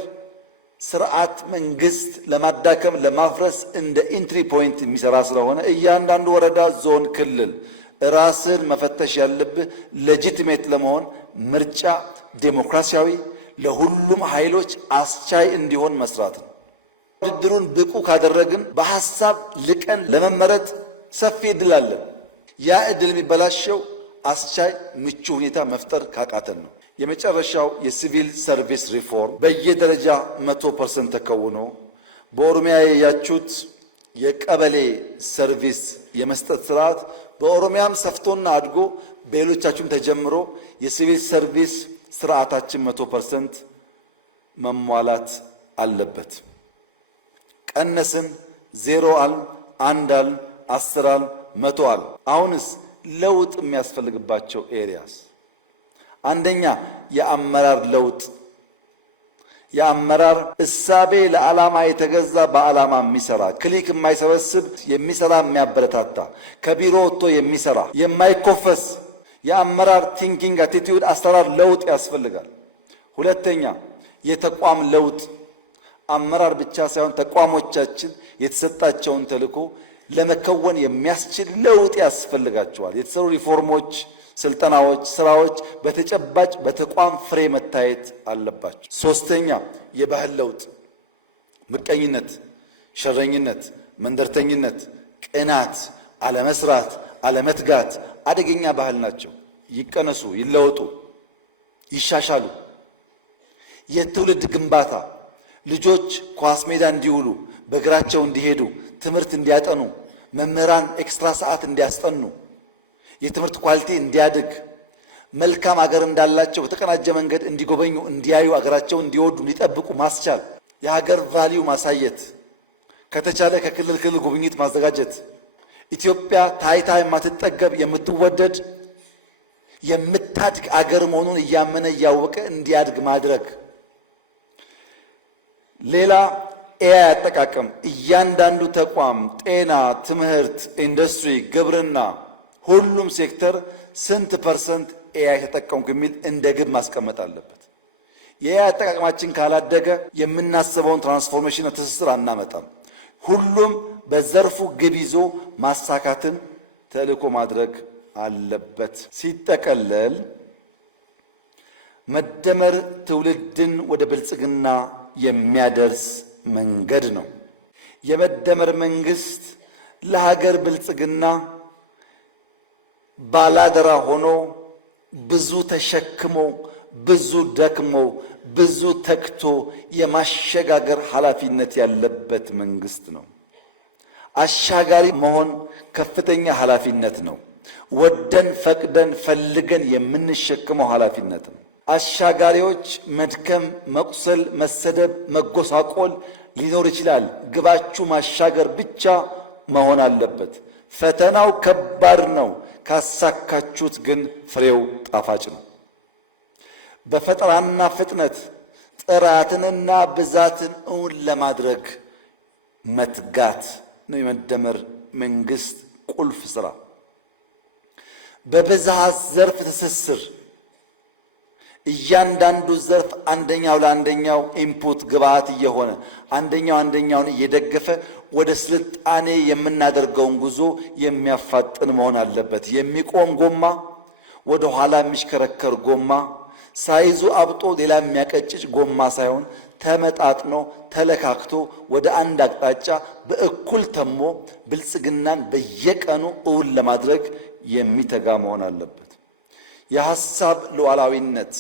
ስርዓት መንግስት ለማዳከም ለማፍረስ እንደ ኢንትሪ ፖይንት የሚሰራ ስለሆነ እያንዳንዱ ወረዳ፣ ዞን፣ ክልል ራስን መፈተሽ ያለብህ ሌጂቲሜት ለመሆን ምርጫ ዴሞክራሲያዊ ለሁሉም ኃይሎች አስቻይ እንዲሆን መስራት ነው። ውድድሩን ብቁ ካደረግን በሐሳብ ልቀን ለመመረጥ ሰፊ እድል አለን። ያ እድል የሚበላሸው አስቻይ ምቹ ሁኔታ መፍጠር ካቃተን ነው። የመጨረሻው የሲቪል ሰርቪስ ሪፎርም በየደረጃ 100% ተከውኖ በኦሮሚያ ያያችሁት የቀበሌ ሰርቪስ የመስጠት ስርዓት በኦሮሚያም ሰፍቶና አድጎ በሌሎቻችሁም ተጀምሮ የሲቪል ሰርቪስ ስርዓታችን 100% መሟላት አለበት። ቀነስን፣ 0 አል፣ 1 አል፣ 10 አል፣ 100 አል። አሁንስ ለውጥ የሚያስፈልግባቸው ኤሪያስ አንደኛ የአመራር ለውጥ። የአመራር እሳቤ ለዓላማ የተገዛ በዓላማ የሚሰራ ክሊክ የማይሰበስብ የሚሰራ የሚያበረታታ ከቢሮ ወጥቶ የሚሰራ የማይኮፈስ የአመራር ቲንኪንግ አቲቲዩድ አሰራር ለውጥ ያስፈልጋል። ሁለተኛ የተቋም ለውጥ። አመራር ብቻ ሳይሆን ተቋሞቻችን የተሰጣቸውን ተልዕኮ ለመከወን የሚያስችል ለውጥ ያስፈልጋቸዋል። የተሰሩ ሪፎርሞች፣ ስልጠናዎች፣ ስራዎች በተጨባጭ በተቋም ፍሬ መታየት አለባቸው። ሶስተኛ የባህል ለውጥ። ምቀኝነት፣ ሸረኝነት፣ መንደርተኝነት፣ ቅናት፣ አለመስራት፣ አለመትጋት አደገኛ ባህል ናቸው። ይቀነሱ፣ ይለወጡ፣ ይሻሻሉ። የትውልድ ግንባታ ልጆች ኳስ ሜዳ እንዲውሉ፣ በእግራቸው እንዲሄዱ፣ ትምህርት እንዲያጠኑ፣ መምህራን ኤክስትራ ሰዓት እንዲያስጠኑ፣ የትምህርት ኳሊቲ እንዲያድግ፣ መልካም አገር እንዳላቸው በተቀናጀ መንገድ እንዲጎበኙ፣ እንዲያዩ፣ አገራቸው እንዲወዱ፣ እንዲጠብቁ ማስቻል፣ የሀገር ቫልዩ ማሳየት፣ ከተቻለ ከክልል ክልል ጉብኝት ማዘጋጀት፣ ኢትዮጵያ ታይታ የማትጠገብ የምትወደድ የምታድግ አገር መሆኑን እያመነ እያወቀ እንዲያድግ ማድረግ። ሌላ ኤአይ አጠቃቀም። እያንዳንዱ ተቋም ጤና፣ ትምህርት፣ ኢንዱስትሪ፣ ግብርና፣ ሁሉም ሴክተር ስንት ፐርሰንት ኤአይ ተጠቀምኩ የሚል እንደ ግብ ማስቀመጥ አለበት። የኤአይ አጠቃቀማችን ካላደገ የምናስበውን ትራንስፎርሜሽን ትስስር አናመጣም። ሁሉም በዘርፉ ግብ ይዞ ማሳካትን ተልዕኮ ማድረግ አለበት። ሲጠቀለል መደመር ትውልድን ወደ ብልጽግና የሚያደርስ መንገድ ነው። የመደመር መንግስት ለሀገር ብልጽግና ባላደራ ሆኖ ብዙ ተሸክሞ ብዙ ደክሞ ብዙ ተክቶ የማሸጋገር ኃላፊነት ያለበት መንግስት ነው። አሻጋሪ መሆን ከፍተኛ ኃላፊነት ነው። ወደን ፈቅደን ፈልገን የምንሸክመው ኃላፊነት ነው። አሻጋሪዎች መድከም፣ መቁሰል፣ መሰደብ፣ መጎሳቆል ሊኖር ይችላል። ግባችሁ ማሻገር ብቻ መሆን አለበት። ፈተናው ከባድ ነው። ካሳካችሁት ግን ፍሬው ጣፋጭ ነው። በፈጠራና ፍጥነት ጥራትንና ብዛትን እውን ለማድረግ መትጋት ነው የመደመር መንግስት ቁልፍ ስራ። በብዝሃ ዘርፍ ትስስር እያንዳንዱ ዘርፍ አንደኛው ለአንደኛው ኢንፑት ግብዓት እየሆነ አንደኛው አንደኛውን እየደገፈ ወደ ስልጣኔ የምናደርገውን ጉዞ የሚያፋጥን መሆን አለበት። የሚቆም ጎማ፣ ወደ ኋላ የሚሽከረከር ጎማ፣ ሳይዙ አብጦ ሌላ የሚያቀጭጭ ጎማ ሳይሆን ተመጣጥኖ ተለካክቶ ወደ አንድ አቅጣጫ በእኩል ተሞ ብልጽግናን በየቀኑ እውን ለማድረግ የሚተጋ መሆን አለበት። የሐሳብ ሉዓላዊነት፣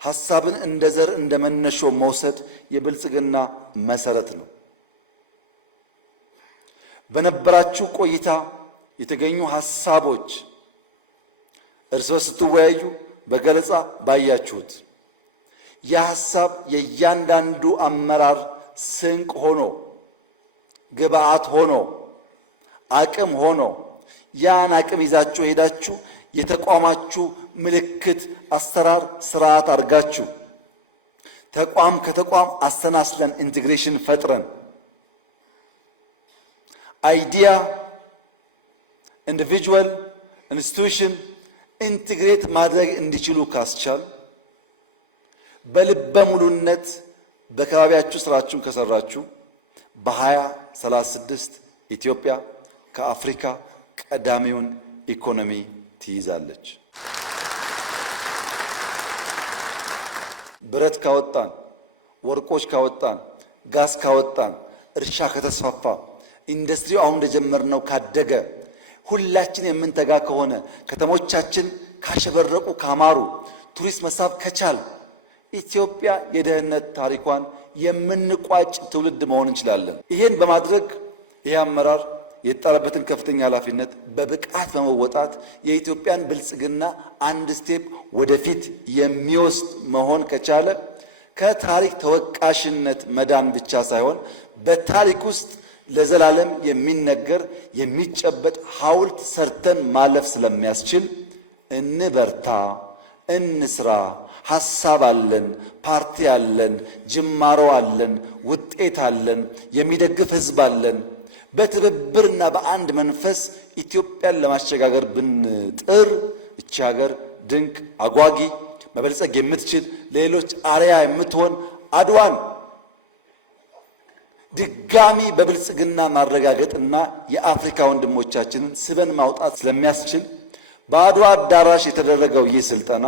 ሐሳብን እንደ ዘር እንደ መነሾ መውሰድ የብልጽግና መሰረት ነው። በነበራችሁ ቆይታ የተገኙ ሐሳቦች እርስ በርስ ስትወያዩ በገለጻ ባያችሁት የሐሳብ የእያንዳንዱ አመራር ስንቅ ሆኖ ግብዓት ሆኖ አቅም ሆኖ ያን አቅም ይዛችሁ ሄዳችሁ የተቋማችሁ ምልክት፣ አሰራር፣ ስርዓት አድርጋችሁ ተቋም ከተቋም አሰናስለን ኢንቴግሬሽን ፈጥረን አይዲያ ኢንዲቪጁዋል ኢንስቲትዩሽን ኢንቴግሬት ማድረግ እንዲችሉ ካስቻል በልበ ሙሉነት በከባቢያችሁ ስራችሁን ከሰራችሁ በ2036 ኢትዮጵያ ከአፍሪካ ቀዳሚውን ኢኮኖሚ ትይዛለች። ብረት ካወጣን፣ ወርቆች ካወጣን፣ ጋዝ ካወጣን፣ እርሻ ከተስፋፋ፣ ኢንዱስትሪው አሁን እንደጀመርነው ካደገ፣ ሁላችን የምንተጋ ከሆነ፣ ከተሞቻችን ካሸበረቁ ካማሩ፣ ቱሪስት መሳብ ከቻል ኢትዮጵያ የደህንነት ታሪኳን የምንቋጭ ትውልድ መሆን እንችላለን። ይሄን በማድረግ ይህ አመራር የተጣለበትን ከፍተኛ ኃላፊነት በብቃት በመወጣት የኢትዮጵያን ብልጽግና አንድ ስቴፕ ወደፊት የሚወስድ መሆን ከቻለ ከታሪክ ተወቃሽነት መዳን ብቻ ሳይሆን በታሪክ ውስጥ ለዘላለም የሚነገር የሚጨበጥ ሐውልት ሰርተን ማለፍ ስለሚያስችል እንበርታ፣ እንስራ። ሐሳብ አለን፣ ፓርቲ አለን፣ ጅማሮ አለን፣ ውጤት አለን፣ የሚደግፍ ህዝብ አለን። በትብብርና በአንድ መንፈስ ኢትዮጵያን ለማሸጋገር ብንጥር እቺ ሀገር ድንቅ፣ አጓጊ፣ መበልጸግ የምትችል ለሌሎች አርያ የምትሆን አድዋን ድጋሚ በብልጽግና ማረጋገጥና የአፍሪካ ወንድሞቻችንን ስበን ማውጣት ስለሚያስችል በአድዋ አዳራሽ የተደረገው ይህ ስልጠና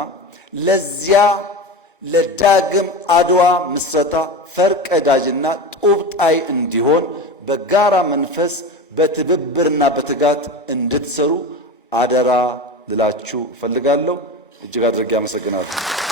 ለዚያ ለዳግም አድዋ ምስረታ ፈርቀዳጅና ጡብ ጣይ እንዲሆን በጋራ መንፈስ በትብብርና በትጋት እንድትሰሩ አደራ ልላችሁ እፈልጋለሁ። እጅግ አድርጌ አመሰግናለሁ።